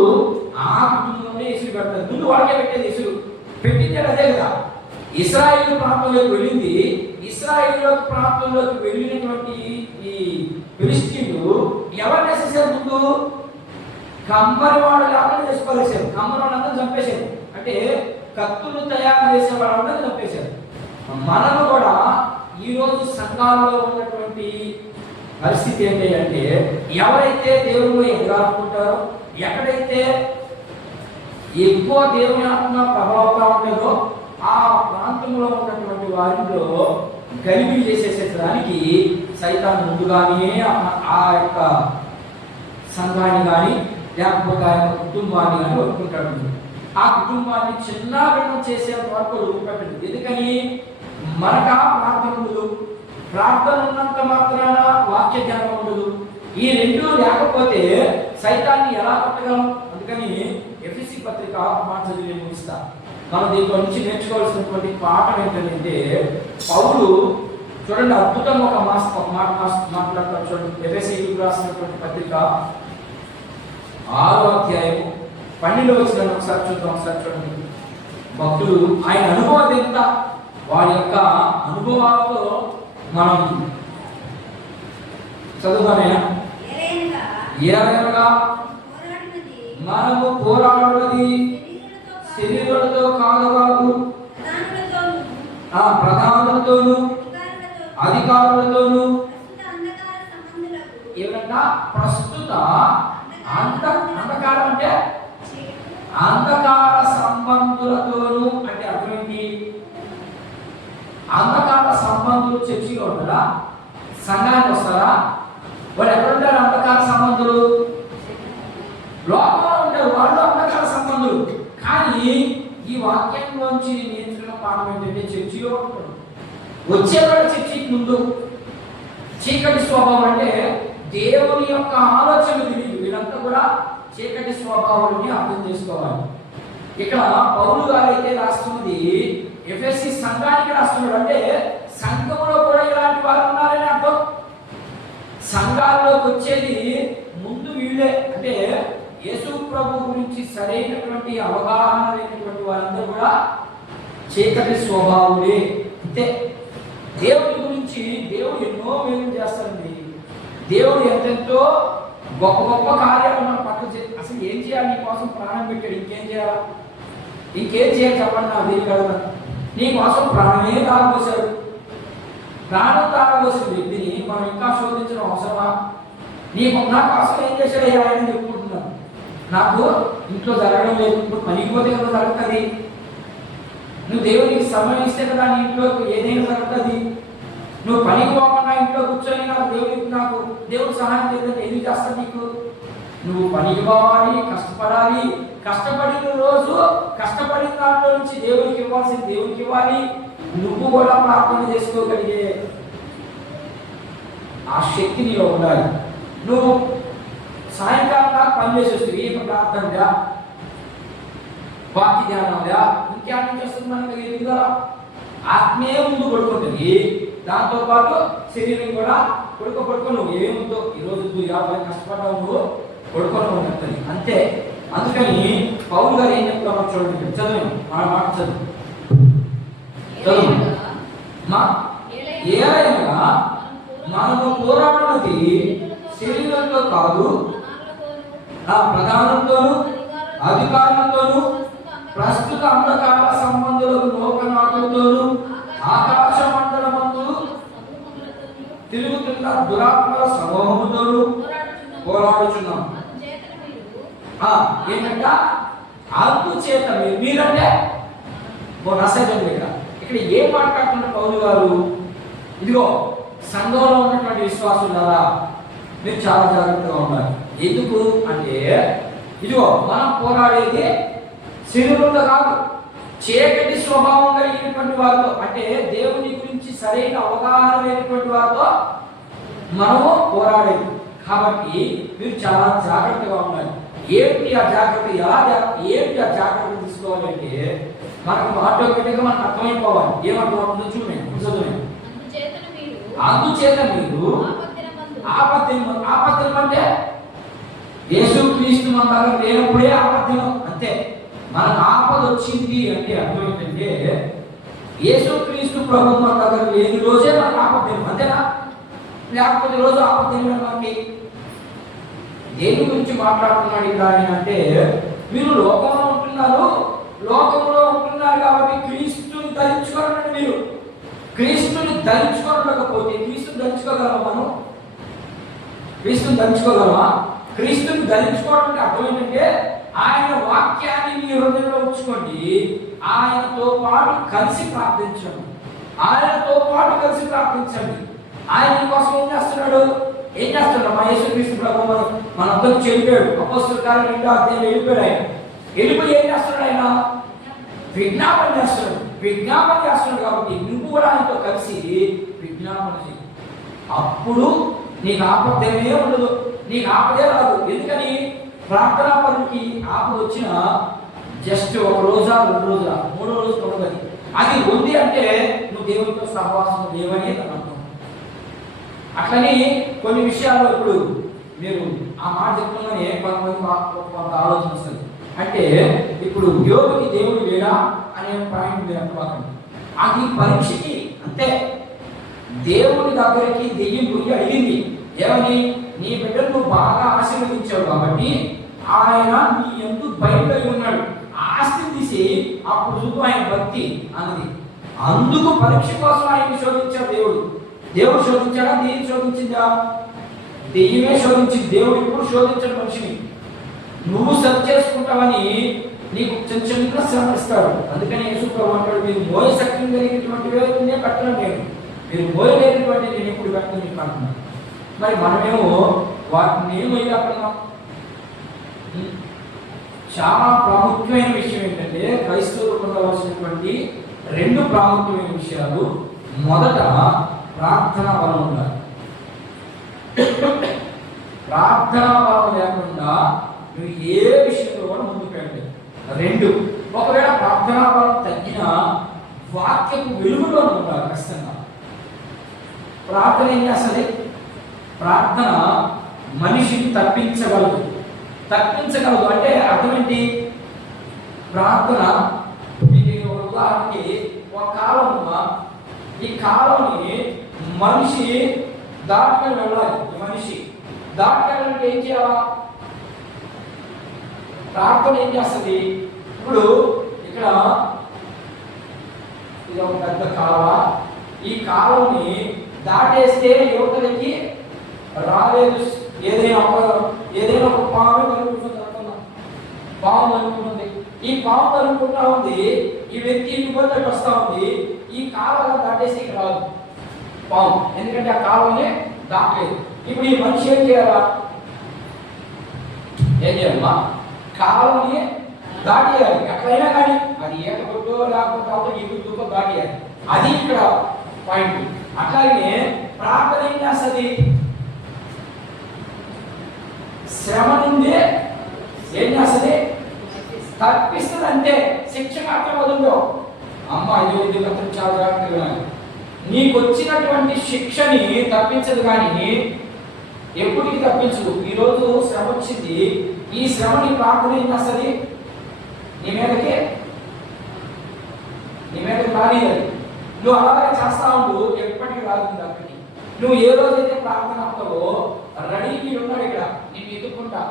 ఆ కుటుంబంలోనే ఇసురు పెడతారు. ముందు వాళ్ళకే పెట్టేది ఇసురు. పెట్టింది అదే కదా. ఇశ్రాయేలు ప్రాంతంలోకి వెళ్ళింది. ఇశ్రాయేలు ప్రాంతంలోకి వెళ్ళినటువంటి ఈ ఫిలిష్తీయులు ఎవరు వేసేసారు? ముందు కమ్మరి వాడు లేకుండా చేసుకోలేసారు. కమ్మరి వాళ్ళందరూ చంపేశారు. అంటే కత్తులు తయారు చేసే వాళ్ళందరూ చంపేశారు. మనము కూడా ఈరోజు సంఘాల్లో ఉన్నటువంటి పరిస్థితి ఏంటి అంటే ఎవరైతే దేవుళ్ళు ఎదగాలనుకుంటారో, ఎక్కడైతే ఎక్కువ దేవుని ఆత్మ ప్రభావంగా ఉంటుందో ఆ ప్రాంతంలో ఉన్నటువంటి వారిలో గలిబిలి చేసేసేదానికి సైతాన్ ముందుగానే ఆ యొక్క సంఘాన్ని కానీ లేకపోతే ఆ యొక్క కుటుంబాన్ని కానీ ఒప్పుకుంటాడు. ఆ కుటుంబాన్ని చిన్నగా చేసేంత వరకు ఒప్పుకుంటాడు. ఎందుకని? మనకు ప్రార్థన ఉండదు. ప్రార్థన ఉన్నంత మాత్రాన వాక్య జ్ఞానం ఉండదు. ఈ రెండు లేకపోతే సైతాన్ని ఎలా కొట్టగలం? అందుకని ఎఫెసీ పత్రిక మాట చదివి ముగిస్తా. మనం దీంట్లో నుంచి నేర్చుకోవాల్సినటువంటి పాఠం ఏంటంటే పౌలు చూడండి అద్భుతంగా ఒక మాట మాట్లాడతారు. చూడండి ఎఫెసీయులకు రాసినటువంటి పత్రిక 6వ అధ్యాయము 12వ వచనం ఒకసారి చూడండి. భక్తులు ఆయన అనుభవం ఎంత, వారి యొక్క అనుభవాలతో మనం చదువుతానైనా. ఏలయనగా మనము పోరాడున్నది శరీరులతో కాదు, ప్రధానులతోనూ అధికారులతోనూ, ఏమన్నా ప్రస్తుత అంధకారం అంటే అంధకార సంబంధులతోనూ అంటే అర్థమేంటి? అంధకార సంబంధులు చర్చిలో ఉంటారా? సంఘానికి వస్తారా? వాళ్ళు ఎక్కడుంటారు? అంధకార సంబంధులు లోకంలో ఉంటారు, వాళ్ళు అంధకార సంబంధులు. కానీ ఈ వాక్యంలోంచి నేర్చుకున్న పాఠం ఏంటంటే చర్చిలో ఉంటారు. వచ్చేవాడు చర్చికి ముందు చీకటి స్వభావం అంటే దేవుని యొక్క ఆలోచన తెలియదు. వీళ్ళంతా కూడా చీకటి స్వభావాన్ని అర్థం చేసుకోవాలి. ఇక్కడ పౌలు గారు అయితే రాస్తున్నది ఎఫెసీ సంఘానికి రాస్తున్నాడు. అంటే సంఘంలో కూడా ఇలాంటి వారు ఉన్నారని అర్థం. సంఘాల్లోకి వచ్చేది ముందు వీళ్ళే. అంటే యేసు ప్రభు గురించి సరైనటువంటి అవగాహన లేనటువంటి వారందరూ కూడా చీకటి స్వభావులే. అంతే. దేవుడి గురించి దేవుడు ఎన్నో మేలు చేస్తారండి. దేవుడు ఎంతెంతో గొప్ప గొప్ప కార్యాలు మనం పక్కన అసలు ఏం చేయాలి? నీ కోసం ప్రాణం పెట్టాడు, ఇంకేం చేయాలి? ఇంకేం చేయాలి చెప్పండి? నాకు తెలియదు కదా. నీ కోసం ప్రాణమే తాగబోసాడు. ప్రాణం తాగబోసిన వ్యక్తిని మనం ఇంకా శోధించడం అవసరమా? నా కోసం ఏం చేశాడు ఆయన చెప్పుకుంటున్నాను. నాకు ఇంట్లో జరగడం లేదు, ఇప్పుడు పనికి పోతే కదా జరుగుతుంది. నువ్వు దేవునికి సమయం ఇస్తే కదా నీ ఇంట్లో ఏదైనా జరుగుతుంది. నువ్వు పనికి పోకుండా ఇంట్లో కూర్చొని నాకు దేవుడు సహాయం చేద్దాం ఎందుకు చేస్తాను? నీకు నువ్వు పనికి పోవాలి, కష్టపడాలి. కష్టపడిన రోజు కష్టపడిన దాంట్లో నుంచి దేవునికి ఇవ్వాల్సింది దేవునికి ఇవ్వాలి. నువ్వు కూడా ప్రార్థన చేసుకోగలిగే ఆ శక్తి నీలో ఉండాలి. నువ్వు సాయంకాలం దాకా పని చేసి వస్తుంది, ఏం ప్రార్థనగా వాక్య ధ్యానంగా ఇంకేం చేస్తుంది మనకి ఎదుగుదా? ఆత్మీయ ముందు పడుకుంటుంది, దాంతోపాటు శరీరం కూడా పడుకో నువ్వు ఏముందో ఈరోజు 50 కష్టపడ్డావు, నువ్వు పడుకొని ఉంటుంది అంతే. అందుకని పౌలు గారు ఏం చెప్తామో చూడండి. చదువు మాట చదువు. ఏలైనా మనము పోరాడున్నది శరీరంతో కాదు, ప్రధానంతోనూ అధికారులతోనూ ప్రస్తుత అంధకార సంబంధులకు లోకనాథులతోనూ ఆకాశ మండలమందు తిరుగుతున్న దురాత్మల సమూహముతోనూ పోరాడుచున్నాం. ఏంటంట? అందుచేత మీరంటే రసజం. ఇక్కడ ఏం మాట్లాడుతున్న పౌలు గారు? ఇదిగో సంఘంలో ఉన్నటువంటి విశ్వాసులారా, మీరు చాలా జాగ్రత్తగా ఉండాలి. ఎందుకు అంటే ఇదిగో మనం పోరాడేది శరీరంలో కాదు, చీకటి స్వభావం కలిగినటువంటి వారితో, అంటే దేవుని గురించి సరైన అవగాహన లేనటువంటి వారితో మనము పోరాడేది. కాబట్టి మీరు చాలా జాగ్రత్తగా ఉండాలి. ఏంటి ఆ జాగ్రత్త? ఏంటి ఆ జాగ్రత్త తీసుకోవాలంటే మనకు ఆటోమేటిక్గా మనకు అర్థమైపోవాలి. ఏమర్థమవుతుందో చూడండి. అందుచేత మీరు ఆపత్యం అంటే యేసు క్రీస్తు మన దగ్గర లేనప్పుడే ఆపత్యం. అంతే. మనకు ఆపద వచ్చింది అంటే అర్థం ఏంటంటే యేసు క్రీస్తు ప్రభు మన దగ్గర లేని రోజే మనకు ఆపత్యం. అంతేనా? లేకపోతే రోజు ఆపత్యం మనకి. దేని గురించి మాట్లాడుతున్నాడు ఇక్కడ అంటే మీరు లోకంలో ఉంటున్నారు కాబట్టి క్రీస్తుని ధరించుకోవాలంటే మీరు క్రీస్తుని ధరించుకోలేకపోతే క్రీస్తుని ధరించుకోగలమా? మనం క్రీస్తుని ధరించుకోగలమా? క్రీస్తుని ధరించుకోవడం అంటే అర్థం ఏంటంటే ఆయన వాక్యాన్ని మీ హృదయంలో ఉంచుకోండి, ఆయనతో పాటు కలిసి ప్రార్థించండి. ఆయన కోసం ఏం చేస్తున్నాడు? మా యేసుక్రీస్తు ప్రభు మనందరూ చెప్పాడు. అపోస్తలుల కార్యాలు 2వ అధ్యాయంలో వెళ్ళిపోయాడు. ఆయన వెళ్ళిపోయి ఏం చేస్తున్నాడు? ఆయన విజ్ఞాపన చేస్తున్నాడు. కాబట్టి నువ్వు కూడా ఆయనతో కలిసి విజ్ఞాపన చేయి. అప్పుడు నీకు ఆపత్యమే ఉండదు, నీకు ఆపదే రాదు. ఎందుకని? ప్రార్థనా పనికి ఆపద వచ్చిన జస్ట్ 1 రోజా 2 రోజులా 3వ రోజు ఉండదు. అది ఉంది అంటే నువ్వు దేవునితో సహవాసం లేవని అర్థం. అట్లని కొన్ని విషయాల్లో ఇప్పుడు మీరు ఆ మాట చెప్తుందని కొంతమంది కొంత ఆలోచన వస్తుంది. అంటే ఇప్పుడు యోగుకి దేవుడు లేడా అనే పాయింట్ మీరు అనుకోకండి. అది పరీక్షకి అంతే. దేవుడి దగ్గరికి దెయ్యం పోయి అడిగింది ఏమని, నీ బిడ్డను నువ్వు బాగా ఆశీర్వదించావు కాబట్టి ఆయన నీ ఎందుకు భయపడి ఉన్నాడు, ఆస్తి తీసి అప్పుడు చూపు ఆయన భక్తి అన్నది. అందుకు పరీక్ష కోసం ఆయన శోధించాడు దేవుడు. దేవుడు శోధించాడా, దెయ్యం శోధించిందా? దెయ్యమే శోధించింది. దేవుడు ఇప్పుడు శోధించడు మనిషిని. నువ్వు సరి చేసుకుంటావని నీకు చిన్న చిన్న శ్రమ ఇస్తాడు. అందుకని యేసు ప్రభువు అంటాడు, మీరు మోయ శక్తి కలిగినటువంటివే పెట్టడం నేను, మీరు మోయలేనటువంటి నేను ఎప్పుడు పెట్టడం మీకు అంటున్నాను. మరి మనమేమో వాటిని మోయలేకపోతున్నాం. చాలా ప్రాముఖ్యమైన విషయం ఏంటంటే క్రైస్తవులు పొందవలసినటువంటి 2 ప్రాముఖ్యమైన విషయాలు. మొదట ప్రార్థనా బలం ఉండాలి. ప్రార్థనా బలం లేకుండా నువ్వు ఏ విషయంలో కూడా ముందుకు వెళ్ళలేదు. 2, ఒకవేళ ప్రార్థనా బలం తగ్గిన వాక్యపు వెలుగులో ఉండాలి ఖచ్చితంగా. ప్రార్థన ఏం చేస్తుంది? ప్రార్థన మనిషిని తప్పించగలదు అంటే అర్థం ఏంటి? ప్రార్థన ఉదాహరణకి ఒక కాలం, ఈ కాలంని మనిషి దాటుకొని వెళ్ళాలి. మనిషి దాటుకెళ్ళాలంటే ఏం చేయాలా? ప్రార్థన ఏం చేస్తుంది? ఇప్పుడు ఇక్కడ ఇది ఒక పెద్ద కాలువ, ఈ కాలువని దాటేస్తే యువతలకి రాలేదు. ఏదైనా ఒక పాము కలుగుతుంది, పాము కలుగుతుంది. ఈ పాము కలుగుకుంటా ఉంది, ఈ వ్యక్తి ఇంటికి వస్తా ఉంది. ఈ కాలువ దాటేసి ఇక్కడ రాదు పాము, ఎందుకంటే ఆ కాలువని దాటలేదు. ఇప్పుడు ఈ మనిషి ఏం చేయాలా? ఏం చేయాలమ్మా? కాలువని దాటేయాలి. ఎక్కడైనా కానీ అది ఏక కొట్టో లేకపోతే ఇటు దూపో దాటేయాలి. అది ఇక్కడ పాయింట్. అట్లాగే ప్రార్థన ఏం చేస్తుంది? శ్రమ నుండి ఏం చేస్తుంది? తప్పిస్తుంది. అంతే, శిక్ష మాత్రం వదులులో. అమ్మ ఇది చాలా జాగ్రత్తగా, నీకు వచ్చినటువంటి శిక్షని తప్పించదు కానీ ఎప్పటికీ తప్పించదు. ఈరోజు శ్రమ వచ్చింది, ఈ శ్రమని ప్రార్థన ఏం చేస్తుంది? నీ మీదకి రాలేదు. నువ్వు అలాగే చేస్తా ఉండు, ఎప్పటికీ రాదు అక్కడికి. నువ్వు ఏ రోజైతే ప్రార్థన అవుతావో రెడీ ఉన్నాడు ఇక్కడ నేను ఎదుర్కొంటా.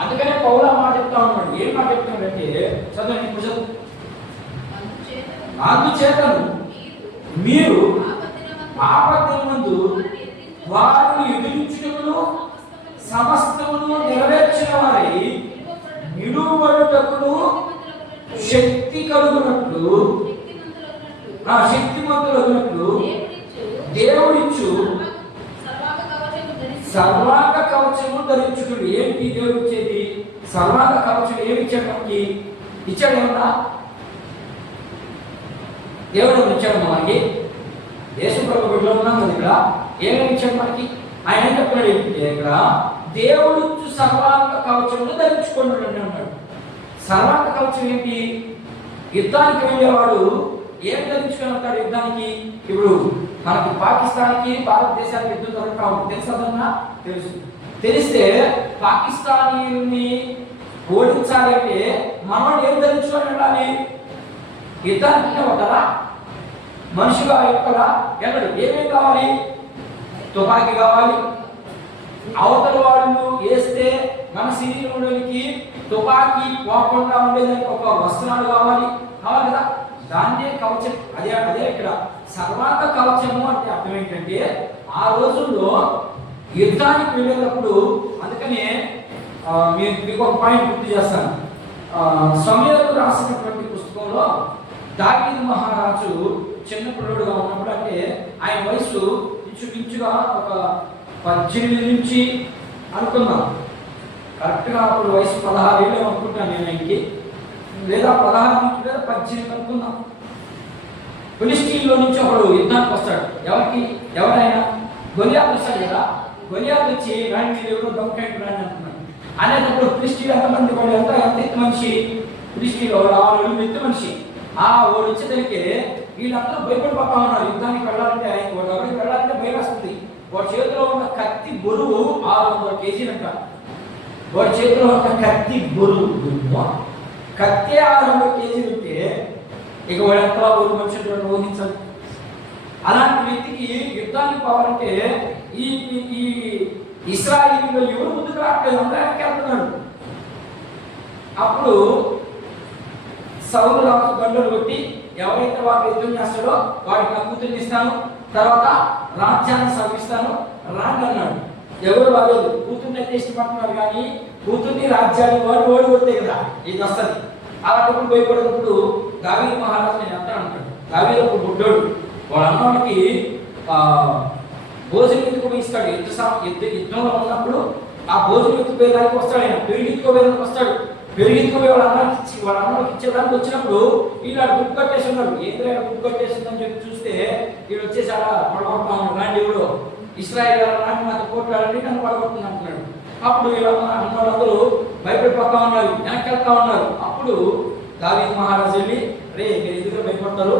అందుకనే పౌలు మాట చెప్తా ఉన్నాడు. ఏం మాట చెప్తున్నాడంటే చదవండి, చదువు. అందుచేతను మీరు ఆపత్తినందు వారిని ఎదిరించుటకును సమస్తమును నెరవేర్చిన వారి నిలువబడుటకును శక్తి కలుగునట్లు శక్తిమంతులగునట్లు దేవుడిచ్చు సర్వాంగ కవచము ధరించుకుడు. ఏంటి దేవుడు ఇచ్చేది? సర్వాంగ కవచం. ఏమి ఇచ్చాడు మనకి? ఇచ్చాడు ఏమన్నా? దేవుడు ఇచ్చాడు మనకి. యేసు ప్రభు బిడ్డలో ఉన్నాం కదా ఇక్కడ. ఏమేమి ఇచ్చాడు మనకి? ఆయన ఏం చెప్తున్నాడు ఇక్కడ? దేవుడు సర్వాంగ కవచమును ధరించుకున్నాడు అని అన్నాడు. సర్వాంగ కవచం ఏంటి? యుద్ధానికి వెళ్ళేవాడు ఏం ధరించుకొని ఉంటాడు యుద్ధానికి? ఇప్పుడు మనకు పాకిస్తాన్కి భారతదేశానికి యుద్ధం జరుగుతూ ఉంటుంది, తెలుసా? తెలుసు. తెలిస్తే పాకిస్తానీ ఓడించాలి అంటే మనం ఏం ధరించుకొని వెళ్ళాలి? యుద్ధానికి ఉంటారా? మనిషిగా ఎక్కడా ఎక్కడు. ఏమేమి కావాలి? తుపాకీ కావాలి. అవతల వాళ్ళు వేస్తే మన శరీరంలోనికి తుపాకీ పోకుండా ఉండేదానికి ఒక వస్త్రాలు కావాలి కదా. దాన్నే కవచం. అదే ఇక్కడ సర్వాంగ కవచము అంటే అర్థం ఏంటంటే ఆ రోజుల్లో యుద్ధానికి వెళ్ళేటప్పుడు. అందుకనే మీకు ఒక పాయింట్ గుర్తు చేస్తాను. సమూయేలు రాసినటువంటి పుస్తకంలో దావీదు మహారాజు చిన్న పిల్లడుగా ఉన్నప్పుడు, అంటే ఆయన వయసు ఇంచుమించుగా ఒక 18 నుంచి అనుకుందాం, కరెక్ట్గా అప్పుడు వయసు 16 ఏళ్ళు అనుకుంటాను నేను ఆయనకి, లేదా 16 నుంచి లేదా 18 అనుకుందాం. ఫిలిష్తీన్లో నుంచి ఒకడు యుద్ధానికి వస్తాడు. ఎవరైనా గొలియాతు వస్తాడు కదా. గొలియాతు వచ్చి రాణి మీరు ఎవరో దొంగకాయ రాని అంటున్నాడు. అనేటప్పుడు ఫిలిష్తీన్ ఎంతమంది వాడు ఎంత ఎత్తు మనిషి? ఫిలిష్తీన్లో 6 ఎత్తు మనిషి. వాడు వచ్చేసరికి వీళ్ళందరూ భయపడిపోతా ఉన్నారు. యుద్ధానికి వెళ్ళాలంటే వాడు ఎవరికి వెళ్ళాలంటే భయం వస్తుంది. వాడి చేతిలో ఉన్న కత్తి బరువు 600 కేజీలంట. వాడి చేతిలో ఉన్న కత్తి బరువు, కత్తి 600 కేజీలు ఉంటే ఇక వాడు ఎంత ఊరు మనుషులు ఊహించాలి. అలాంటి వ్యక్తికి యుద్ధానికి పోవాలంటే ఈ ఈ ఇశ్రాయేలులో ఎవరు ముందుకు రావట్లేదు, అందరికి వెళ్తున్నాడు. అప్పుడు సౌలు రాజు గంటలు కొట్టి ఎవరైతే వాడు యుద్ధం చేస్తాడో వాడికి నా కూతుర్ని ఇస్తాను, తర్వాత రాజ్యాన్ని సమర్పిస్తాను రాండి అన్నాడు. ఎవరు వాళ్ళు కూతుర్ని అయితే ఇష్టపడుతున్నారు, కానీ కూతుర్ని రాజ్యాన్ని వాడు ఓడి కొడితే కదా ఇది వస్తుంది. అలాంటప్పుడు భయపడినప్పుడు దావీదు మహారాజు నేను ఎంత అంటాడు. దావీదు ఒక బుడ్డోడు, వాళ్ళ అమ్మకి భోజనం ఎత్తుకు ఇస్తాడు. యుద్ధంలో ఉన్నప్పుడు ఆ భోజనం ఎత్తుకుపోయేదానికి వస్తాడు, ఆయన పెరిగెత్తుకోవేదానికి వస్తాడు. పెరిగెత్తుకుపోయి వాళ్ళ అమ్మకి ఇచ్చేదానికి వచ్చినప్పుడు వీళ్ళు గుర్తు కట్టేసి ఉన్నారు. ఏంటంటే గుర్తు కట్టేసిందని చెప్పి చూస్తే వీళ్ళు వచ్చేసి అలా పడగొడతా ఉన్నాడు. రాండి ఎవడు ఇశ్రాయేలు రాండి నాతో పోట్లాడండి నన్ను పడగొడుతుంది అంటున్నాడు. అప్పుడు వీళ్ళ అన్నవాళ్ళందరూ భయపడిపోతా ఉన్నారు, వెనక్కి వెళ్తా ఉన్నారు. అప్పుడు దావీదు మహారాజు వెళ్ళి రే మీరు ఎదుగులో భయపడతారు,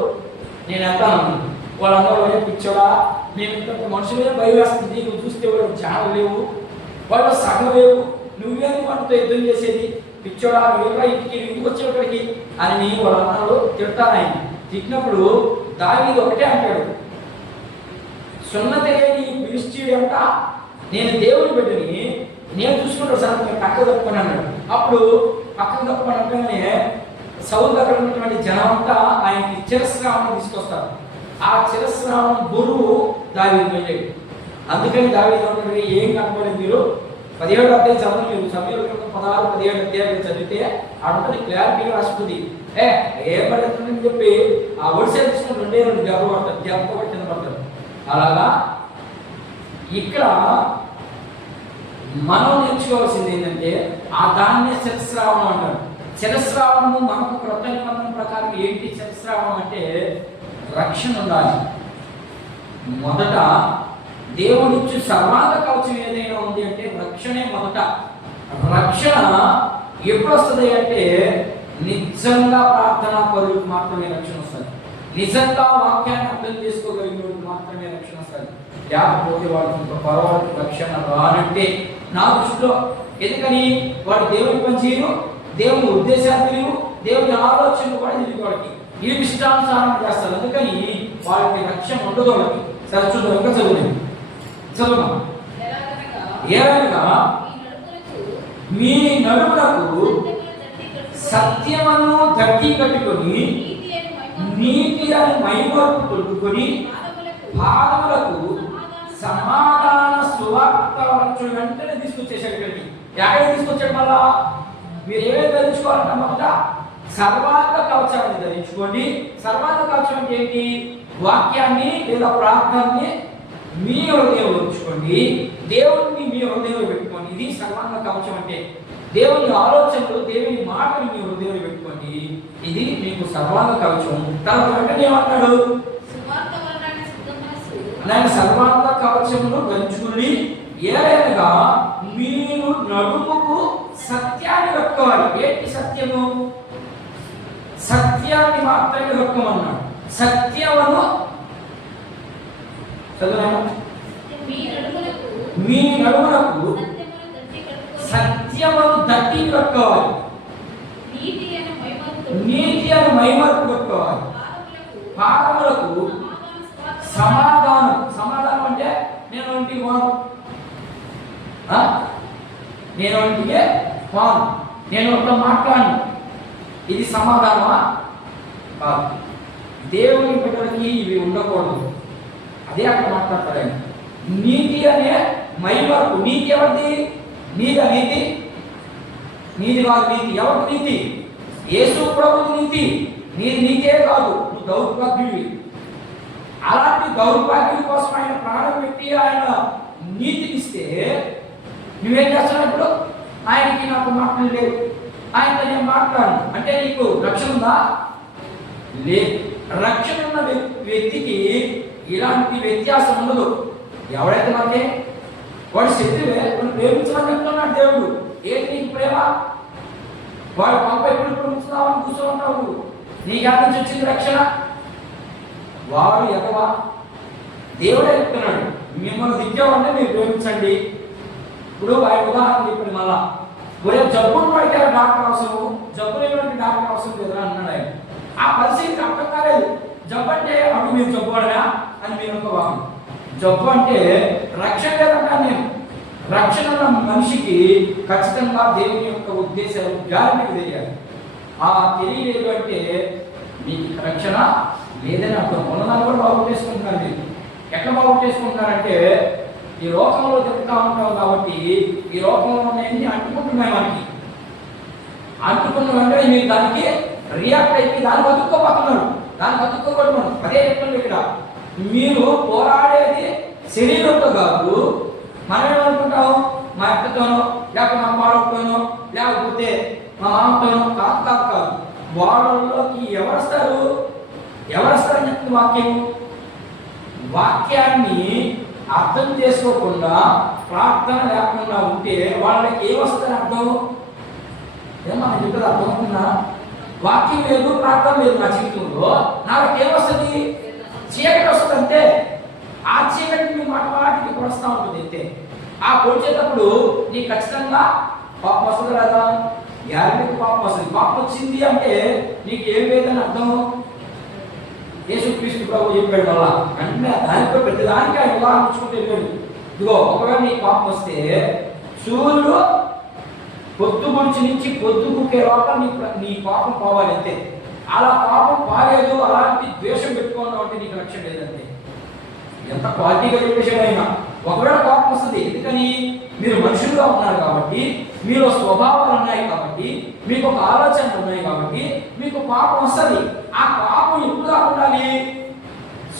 నేను వెళ్తాను. వాళ్ళందరూ పిచ్చోడా, మేము ఇంత మనుషులే భయం వేస్తుంది, నువ్వు చూస్తే వాడు జాడలు లేవు, వాళ్ళు సగం లేవు, నువ్వేందు వాటితో యుద్ధం చేసేది, పిచ్చోడా నువ్వు ఇంటికి వచ్చేవాడికి అని వాళ్ళ అన్నలు తిడతాను. ఆయన తిట్టినప్పుడు దావీదు ఒకటే అంటాడు, సున్నతి లేని ఫిలిష్తీయుడు అంట నేను దేవుని బిడ్డని నేను చూసుకుంటాడు సార్, నేను పక్కకు తప్పుకొని అన్నాడు. అప్పుడు పక్కకు తప్పుకొని అనగానే సౌలు దగ్గర ఉన్నటువంటి జనం అంతా ఆయనకి చిరస్రావం తీసుకొస్తారు. ఆ చిరస్రావం బరువు దావీదు వెళ్ళాడు. అందుకని దావీదు అంటాడు, ఏం కనపడలేదు మీరు 17వ అధ్యాయం చదవండి, మీరు సమయంలో 16, 17 అధ్యాయాలు చదివితే అడుగుతుంది క్లారిటీగా రాసుకుంది. ఏ పడుతుందని చెప్పి ఆ ఒడిసే తీసుకుని 2 దెబ్బ పడతారు, దెబ్బ కింద పడతారు. అలాగా ఇక్కడ మనం నేర్చుకోవాల్సింది ఏంటంటే ఆ దాన్నే శిరస్రావణం అంటారు. శిరస్రావణము మనకు క్రొత్త నిబంధన ప్రకారం ఏంటి? శిరస్రావణం అంటే రక్షణ ఉండాలి. మొదట దేవుడిచ్చు సర్వాంగ కవచం ఏదైనా ఉంది అంటే రక్షణే మొదట. రక్షణ ఎప్పుడు వస్తుంది అంటే నిజంగా ప్రార్థనా పరులకు మాత్రమే రక్షణ వస్తుంది, నిజంగా వాక్యాన్ని అర్థం చేసుకోగలిగిన మాత్రమే రక్షణ వస్తుంది. లేకపోతే వాళ్ళకి పరవాళ్ళకి రక్షణ రానంటే నా దృష్టిలో. ఎందుకని వాడు దేవుని పని చేయరు, దేవుని ఉద్దేశాలు తెలియవు, దేవుని ఆలోచనలు కూడా తెలియదు, వాళ్ళకి ఈ ఇష్టానుసారం చేస్తారు. అందుకని వాళ్ళకి రక్షణ ఉండదు వాళ్ళకి. సరే చూద్దాం, ఇంకా చదువు. ఏదనగా మీ నడుములకు సత్యమును దట్టి కట్టుకొని నీతి అని మైమరుపు తొడుగుకొని పాదములకు సమాధాన సువార్త వెంటనే తీసుకొచ్చేసాడు. ఇక్కడికి ఎక్కడికి తీసుకొచ్చాడు? మళ్ళా మీరు ఏమేమి ధరించుకోవాలంటే మొదట సర్వాంగ కవచాన్ని ధరించుకోండి. సర్వాంగ కవచం అంటే ఏంటి? వాక్యాన్ని లేదా ప్రార్థనని మీ హృదయంలో ఉంచుకోండి, దేవుడిని మీ హృదయంలో పెట్టుకోండి. ఇది సర్వాంగ కవచం అంటే. దేవుని ఆలోచనలు, దేవుని మాటలు మీ హృదయంలో పెట్టుకోండి, ఇది మీకు సర్వాంగ కవచం. తర్వాత వెంటనే ఏమంటాడు? ఆయన సర్వాంగ కవచమును ధరించుకుని ఏదైనా మీరు నడుముకు సత్యాన్ని కట్టుకోవాలి. ఏంటి సత్యము? సత్యాన్ని మాత్రమే కట్టుకోమన్నాడు. సత్యమును మీ నడుములకు సత్యమును దట్టి కట్టుకోవాలి, నీతి అని మైమరుపు కట్టుకోవాలి, పాదములకు సమాధానం. సమాధానం అంటే నేను ఇంటికి పోను, నేను ఇంటికే పోను, నేను ఒకటి మాట్లాడను, ఇది సమాధానమా? కాదు. దేవుని బిడ్డలకి ఇవి ఉండకూడదు. అదే అక్కడ మాట్లాడతాడు ఆయన. నీతి అనే మైమరుపు. నీతి ఎవరిది? నీదా నీతి? నీది కాదు నీతి. ఎవరి నీతి? యేసు ప్రభువు నీతి. నీది నీతే కాదు, నువ్వు దౌర్భాగ్యుడివి. అలాంటి దౌర్భాగ్యుడి కోసం ఆయన ప్రాణం పెట్టి ఆయన నీతినిస్తే నువ్వేం చేస్తున్నావు? ఇప్పుడు ఆయనకి నాకు మాటలు లేవు, ఆయనతో నేను మాట్లాడను అంటే నీకు రక్షణ ఉందా? లేదు. రక్షణ ఉన్న వ్యక్తికి ఇలాంటి వ్యత్యాసం ఉండదు. ఎవడైతే మనకి వాడు శత్రువే, వాడు ప్రేమించమని చెప్తున్నాడు దేవుడు. ఏంటి నీకు ప్రేమ? వాడు పంప ఎప్పుడు ప్రేమిస్తున్నావు అని కూర్చో ఉంటావు. నీకు ఎక్కడి నుంచి వచ్చింది రక్షణ? వాడు ఎగవా? దేవుడే చెప్తున్నాడు, మిమ్మల్ని దిగ్గేవాడిని మీరు ప్రేమించండి. ఇప్పుడు ఆయన ఉదాహరణ చెప్పండి. మళ్ళా ఒరే జబ్బును పడితే డాక్టర్ అవసరం, జబ్బు లేనటువంటి డాక్టర్ అవసరం లేదా అన్నాడు ఆయన. ఆ పరిస్థితికి అర్థం కాలేదు. జబ్బు అంటే అప్పుడు మీరు జబ్బు అడగా అని మీరు అనుకోవాలి. జబ్బు అంటే రక్షణ లేదంటా నేను. రక్షణ ఉన్న మనిషికి ఖచ్చితంగా దేవుని యొక్క ఉద్దేశాలు గ్యారెంటీ తెలియాలి. ఆ తెలియలేదు అంటే మీకు రక్షణ లేదని అర్థం. ఉన్నదాన్ని కూడా బాగుంటేసుకుంటున్నారు. మీరు ఎట్లా బాగుంటేసుకుంటున్నారంటే ఈ లోకంలో తిరుగుతూ ఉంటాం కాబట్టి ఈ లోకంలో ఉన్నాయని అంటుకుంటున్నాయి. మనకి అంటుకున్న వెంటనే మీరు దానికి రియాక్ట్ అయిపోయి దాన్ని బతుక్కోపోతున్నారు, దాన్ని బతుక్కోబడుతున్నాడు. అదే చెప్తుంది ఇక్కడ. మీరు పోరాడేది శరీరంతో కాదు. మనం ఏమనుకుంటాం, మా అక్కతోనో లేకపోతే మా పాడకపోనో లేకపోతే మా మామతోనో కాదు కాదు కాదు. వాళ్ళలోకి ఎవరొస్తారు ఎవరొస్తారని చెప్తుంది వాక్యం. వాక్యాన్ని అర్థం చేసుకోకుండా ప్రార్థన లేకుండా ఉంటే వాళ్ళకి ఏమొస్తుంది అర్థం? ఏమన్నా చెప్తుంది అర్థమవుతుందా? వాక్యం లేదు, ప్రార్థన లేదు నా జీవితంలో, నాకు ఏమొస్తుంది? చీకటి వస్తుంది అంతే. ఆ చీకటిని మాటికి పొడుస్తూ ఉంటుంది అంతే. ఆ పొడిచేటప్పుడు నీకు ఖచ్చితంగా పాపం వస్తుంది కదా, గ్యారెంటీకి పాపం వస్తుంది. పాపం వచ్చింది అంటే నీకు ఏం లేదని అర్థం. యేసుక్రీస్తు ప్రభు చెప్పాడు వల్ల అంటే దానితో ప్రతిదానికి ఆయన ఉదాహరించుకుంటూ వెళ్ళాడు. ఇదిగో ఒకవేళ నీ పాపం వస్తే సూర్యుడు పొద్దు గురించి నుంచి పొద్దు కుక్కే లోపల నీ పాపం పోవాలి అంతే. అలా పాపం పాలేదు, అలాంటి ద్వేషం పెట్టుకోవడం అంటే నీకు రక్షణ లేదంటే. ఎంత క్వాలిటీగా చెప్పేసాడు ఆయన. ఒకవేళ పాపం వస్తుంది, ఎందుకని మీరు మనుషులుగా ఉన్నారు కాబట్టి, మీలో స్వభావాలు ఉన్నాయి కాబట్టి, మీకు ఒక ఆలోచనలు ఉన్నాయి కాబట్టి మీకు పాపం వస్తుంది. ఆ పాపం ఎప్పుడు దాకా ఉండాలి?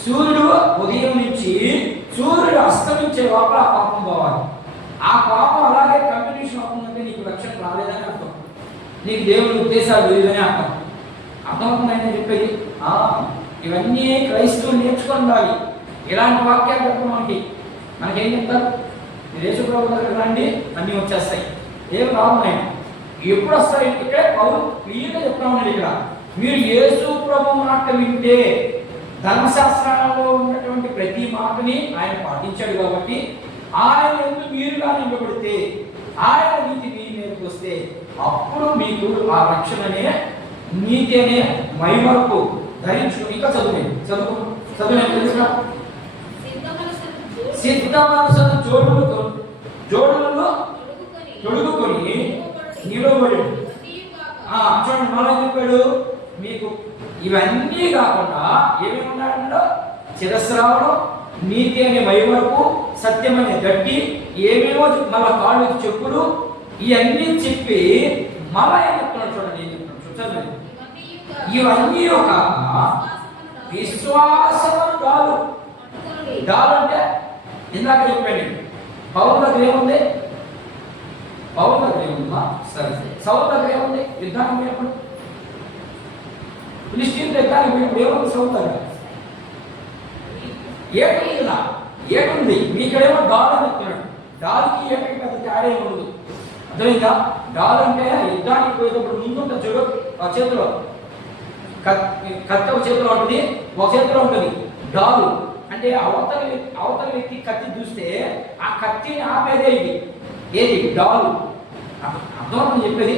సూర్యుడు ఉదయం నుంచి సూర్యుడు అస్తమించే లోపల ఆ పాపం పోవాలి. ఆ పాపం అలాగే కంటిన్యూషన్ అవుతుందంటే నీకు రక్షణ రాలేదని అర్థం, నీకు దేవుని ఉద్దేశాలు లేదని అర్థం. అర్థమవుతుందని చెప్పేది. ఇవన్నీ క్రైస్తవులు నేర్చుకొని ఉండాలి. ఇలాంటి వాక్యాలు చెప్పడం మనకేం చెప్తారు? యేసు ప్రభు దగ్గర రండి అన్నీ వచ్చేస్తాయి. ఏం రావున్నాయి? ఎప్పుడు వస్తాయి? ఇక్కడే పౌలు క్లియర్గా చెప్తా ఉన్నాడు ఇక్కడ. మీరు యేసు ప్రభు మాట వింటే, ధర్మశాస్త్రాలలో ఉన్నటువంటి ప్రతి మాటని ఆయన పాటించాడు కాబట్టి ఆయన ఎందుకు మీరుగా నిలబడితే, ఆయన నీతి మీ మీదకి వస్తే అప్పుడు మీకు ఆ రక్షణనే నీతి అనే మహిమకు ధరించుకుని ఇంకా చదువు తెలుసునా? సిద్ధ మనసును జోడులలో తొడుగుకొని నిలబడి. చూడండి మళ్ళీ చెప్పాడు మీకు ఇవన్నీ కాకుండా ఏమేమి ఉన్నాడో శిరస్రావడం, నీతి అనే మహిమకు, సత్యం అనే గట్టి, ఏమేమో మళ్ళా కాళ్ళు చెప్పులు, ఇవన్నీ చెప్పి మళ్ళా ఏం చెప్తున్నాడు చూడండి. ఏం చెప్తున్నాడు చూడండి. ఇవన్నీ ఒక విశ్వాసము డాలు. డాలు అంటే ఇందాక చెప్పండి. పౌరు దగ్గర ఏముంది? పౌరు దగ్గర ఏముందా? సరే సౌలు దగ్గర ఏముంది? యుద్ధానికి పోయినప్పుడు ఫిలిష్తీయులతో యుద్ధానికి పోయినప్పుడు ఏముంది? సౌలు దగ్గర ఏటుంది. మీకేమో డాల్ అని చెప్తున్నాడు. డాల్కి ఏమిటి పెద్ద తేడా ఉండదు. అర్థమైందా? డాల్ అంటే యుద్ధానికి పోయేటప్పుడు ముందుంటే చూడు, ఆ చేతిలో కత్తి ఒక చేతిలో ఉంటుంది, ఒక చేతిలో ఉంటుంది డాలు. అంటే అవతల వ్యక్తి కత్తి చూస్తే ఆ కత్తిని ఆపేదే ఇది. ఏది? డాలు. అర్థం చెప్పేది.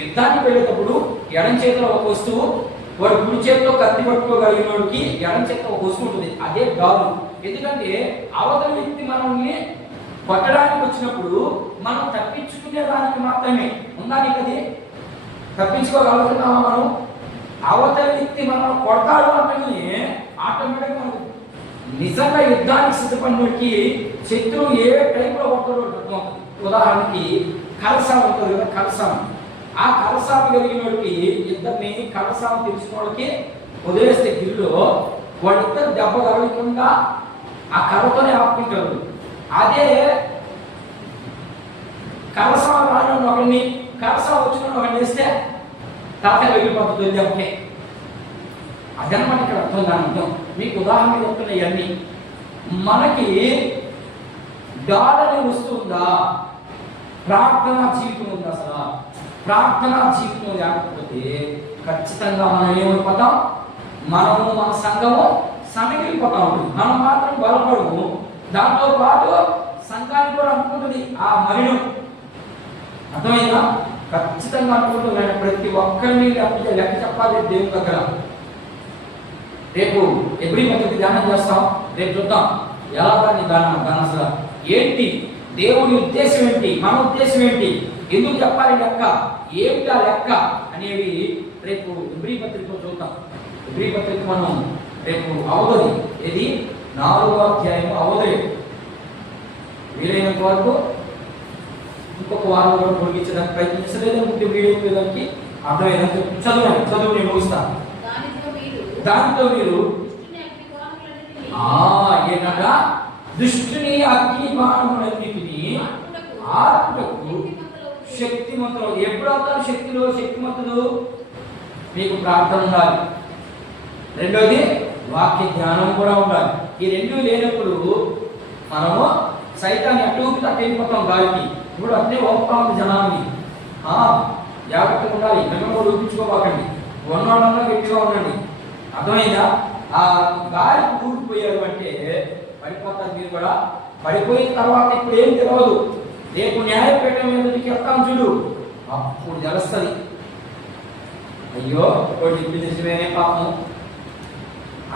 యుద్ధానికి వెళ్ళేటప్పుడు ఎడం చేతిలో ఒక వస్తువు, వాడు కుడి చేతిలో కత్తి పట్టుకోగలిగిన వాడికి ఎడం చేతిలో ఒక వస్తువు ఉంటుంది, అదే డాలు. ఎందుకంటే అవతల వ్యక్తి మనల్ని కొట్టడానికి వచ్చినప్పుడు మనం తప్పించుకునే దానికి మాత్రమే ఉందని కది. తప్పించుకోగలుగుతున్నామా మనం? అవతల వ్యక్తి మనం కొడతాడు అంటే ఆటోమేటిక్గా మనకు నిజంగా యుద్ధానికి సిద్ధపడినోడికి శత్రువు ఏ టైంలో కొడతాడో అర్థమవుతుంది. ఉదాహరణకి కలసాం ఉంటుంది కదా, కలసాం. ఆ కలసాము కలిగిన వాడికి ఇద్దరిని కలసాము తెలిసిన వాళ్ళకి వదిలేస్తే గిల్లు వాళ్ళిద్దరు దెబ్బ తగలకుండా ఆ కర్రతోనే ఆపుకుంటారు. అదే కలసం రాని ఒకరిని కలసం వచ్చిన ఒకరిని వేస్తే తాతయ్య వెళ్ళిపోతుంది దెబ్బకే. అదనమాట ఇక్కడ అర్థం. దాని అర్థం మీకు ఉదాహరణ చెప్తున్నాయి అన్నీ. మనకి డాలని వస్తుందా? ప్రార్థనా జీవితం ఉంది. అసలు ప్రార్థనా జీవితం లేకపోతే ఖచ్చితంగా మనం ఏమైపోతాం? మనము మన సంఘము సమిగిలిపోతా ఉంటుంది. మనం మాత్రం బలపడము. దాంతో పాటు సంఘానికి కూడా అనుకుంటుంది ఆ మలినం. అర్థమైందా? ఖచ్చితంగా అనుకుంటున్నాను, ప్రతి ఒక్కరిని లెక్క చెప్పాలి దేవుని దగ్గర. రేపు ఎబ్రీ పద్ధతి ధ్యానం చేస్తాం, రేపు చూద్దాం ఎలా దాన్ని దాని అసలు ఏంటి, దేవుని ఉద్దేశం ఏంటి, మన ఉద్దేశం ఏంటి, ఎందుకు చెప్పాలి లెక్క, ఏమిటా లెక్క అనేవి రేపు ఎబ్రీ పత్రికలో చూద్దాం. ఎబ్రీ పత్రిక మనం రేపు అవదది, ఇది 4వ అధ్యాయం అవదయం. వీలైనంత వరకు ఇంకొక వారం కూడా పొడిగించడానికి ప్రయత్నించలేదనుకుంటే వీడియో దానికి అర్థమైందని చదువు నేను ముగిస్తాను. దాంతో మీరు ఏంటంటే దుష్టుని అగ్ని బాణములన్నిటినీ ఆత్మకు శక్తిమంతులు. ఎప్పుడు అవుతారు శక్తిమంతులు? మీకు ప్రార్థన ఉండాలి, రెండోది వాక్య జ్ఞానం కూడా ఉండాలి. ఈ రెండు లేనప్పుడు మనము సైతాన్ని అటుకు వెళ్ళిపోతాం గాలికి. ఇప్పుడు అట్లే ఓపుతా ఉంది జనాన్ని. జాగ్రత్తగా ఉండాలి, మిమ్మల్ని కూడా ఊపించుకోబాకండి, ఉన్నవాళ్ళంలో గట్టిగా ఉండండి. అర్థమైందా? ఆ గాలి ఊడిపోయారు అంటే పడిపోతారు మీరు కూడా. పడిపోయిన తర్వాత ఇప్పుడు ఏం తెలియదు, రేపు న్యాయపీఠం మీదకి వెళ్తాం చూడు, అప్పుడు తెలుస్తుంది. అయ్యో ఇప్పుడు నిజమేనే పాపం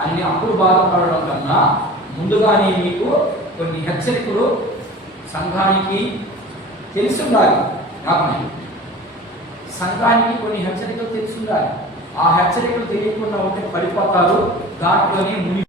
అని అప్పుడు బాధపడడం కన్నా ముందుగానే మీకు కొన్ని హెచ్చరికలు సంఘానికి తెలిసి ఉండాలి. సంఘానికి కొన్ని హెచ్చరికలు తెలిసి ఉండాలి. ఆ హెచ్చరికలు తెలియకుండా ఉంటే పడిపోతారు, దాంట్లోనే ముని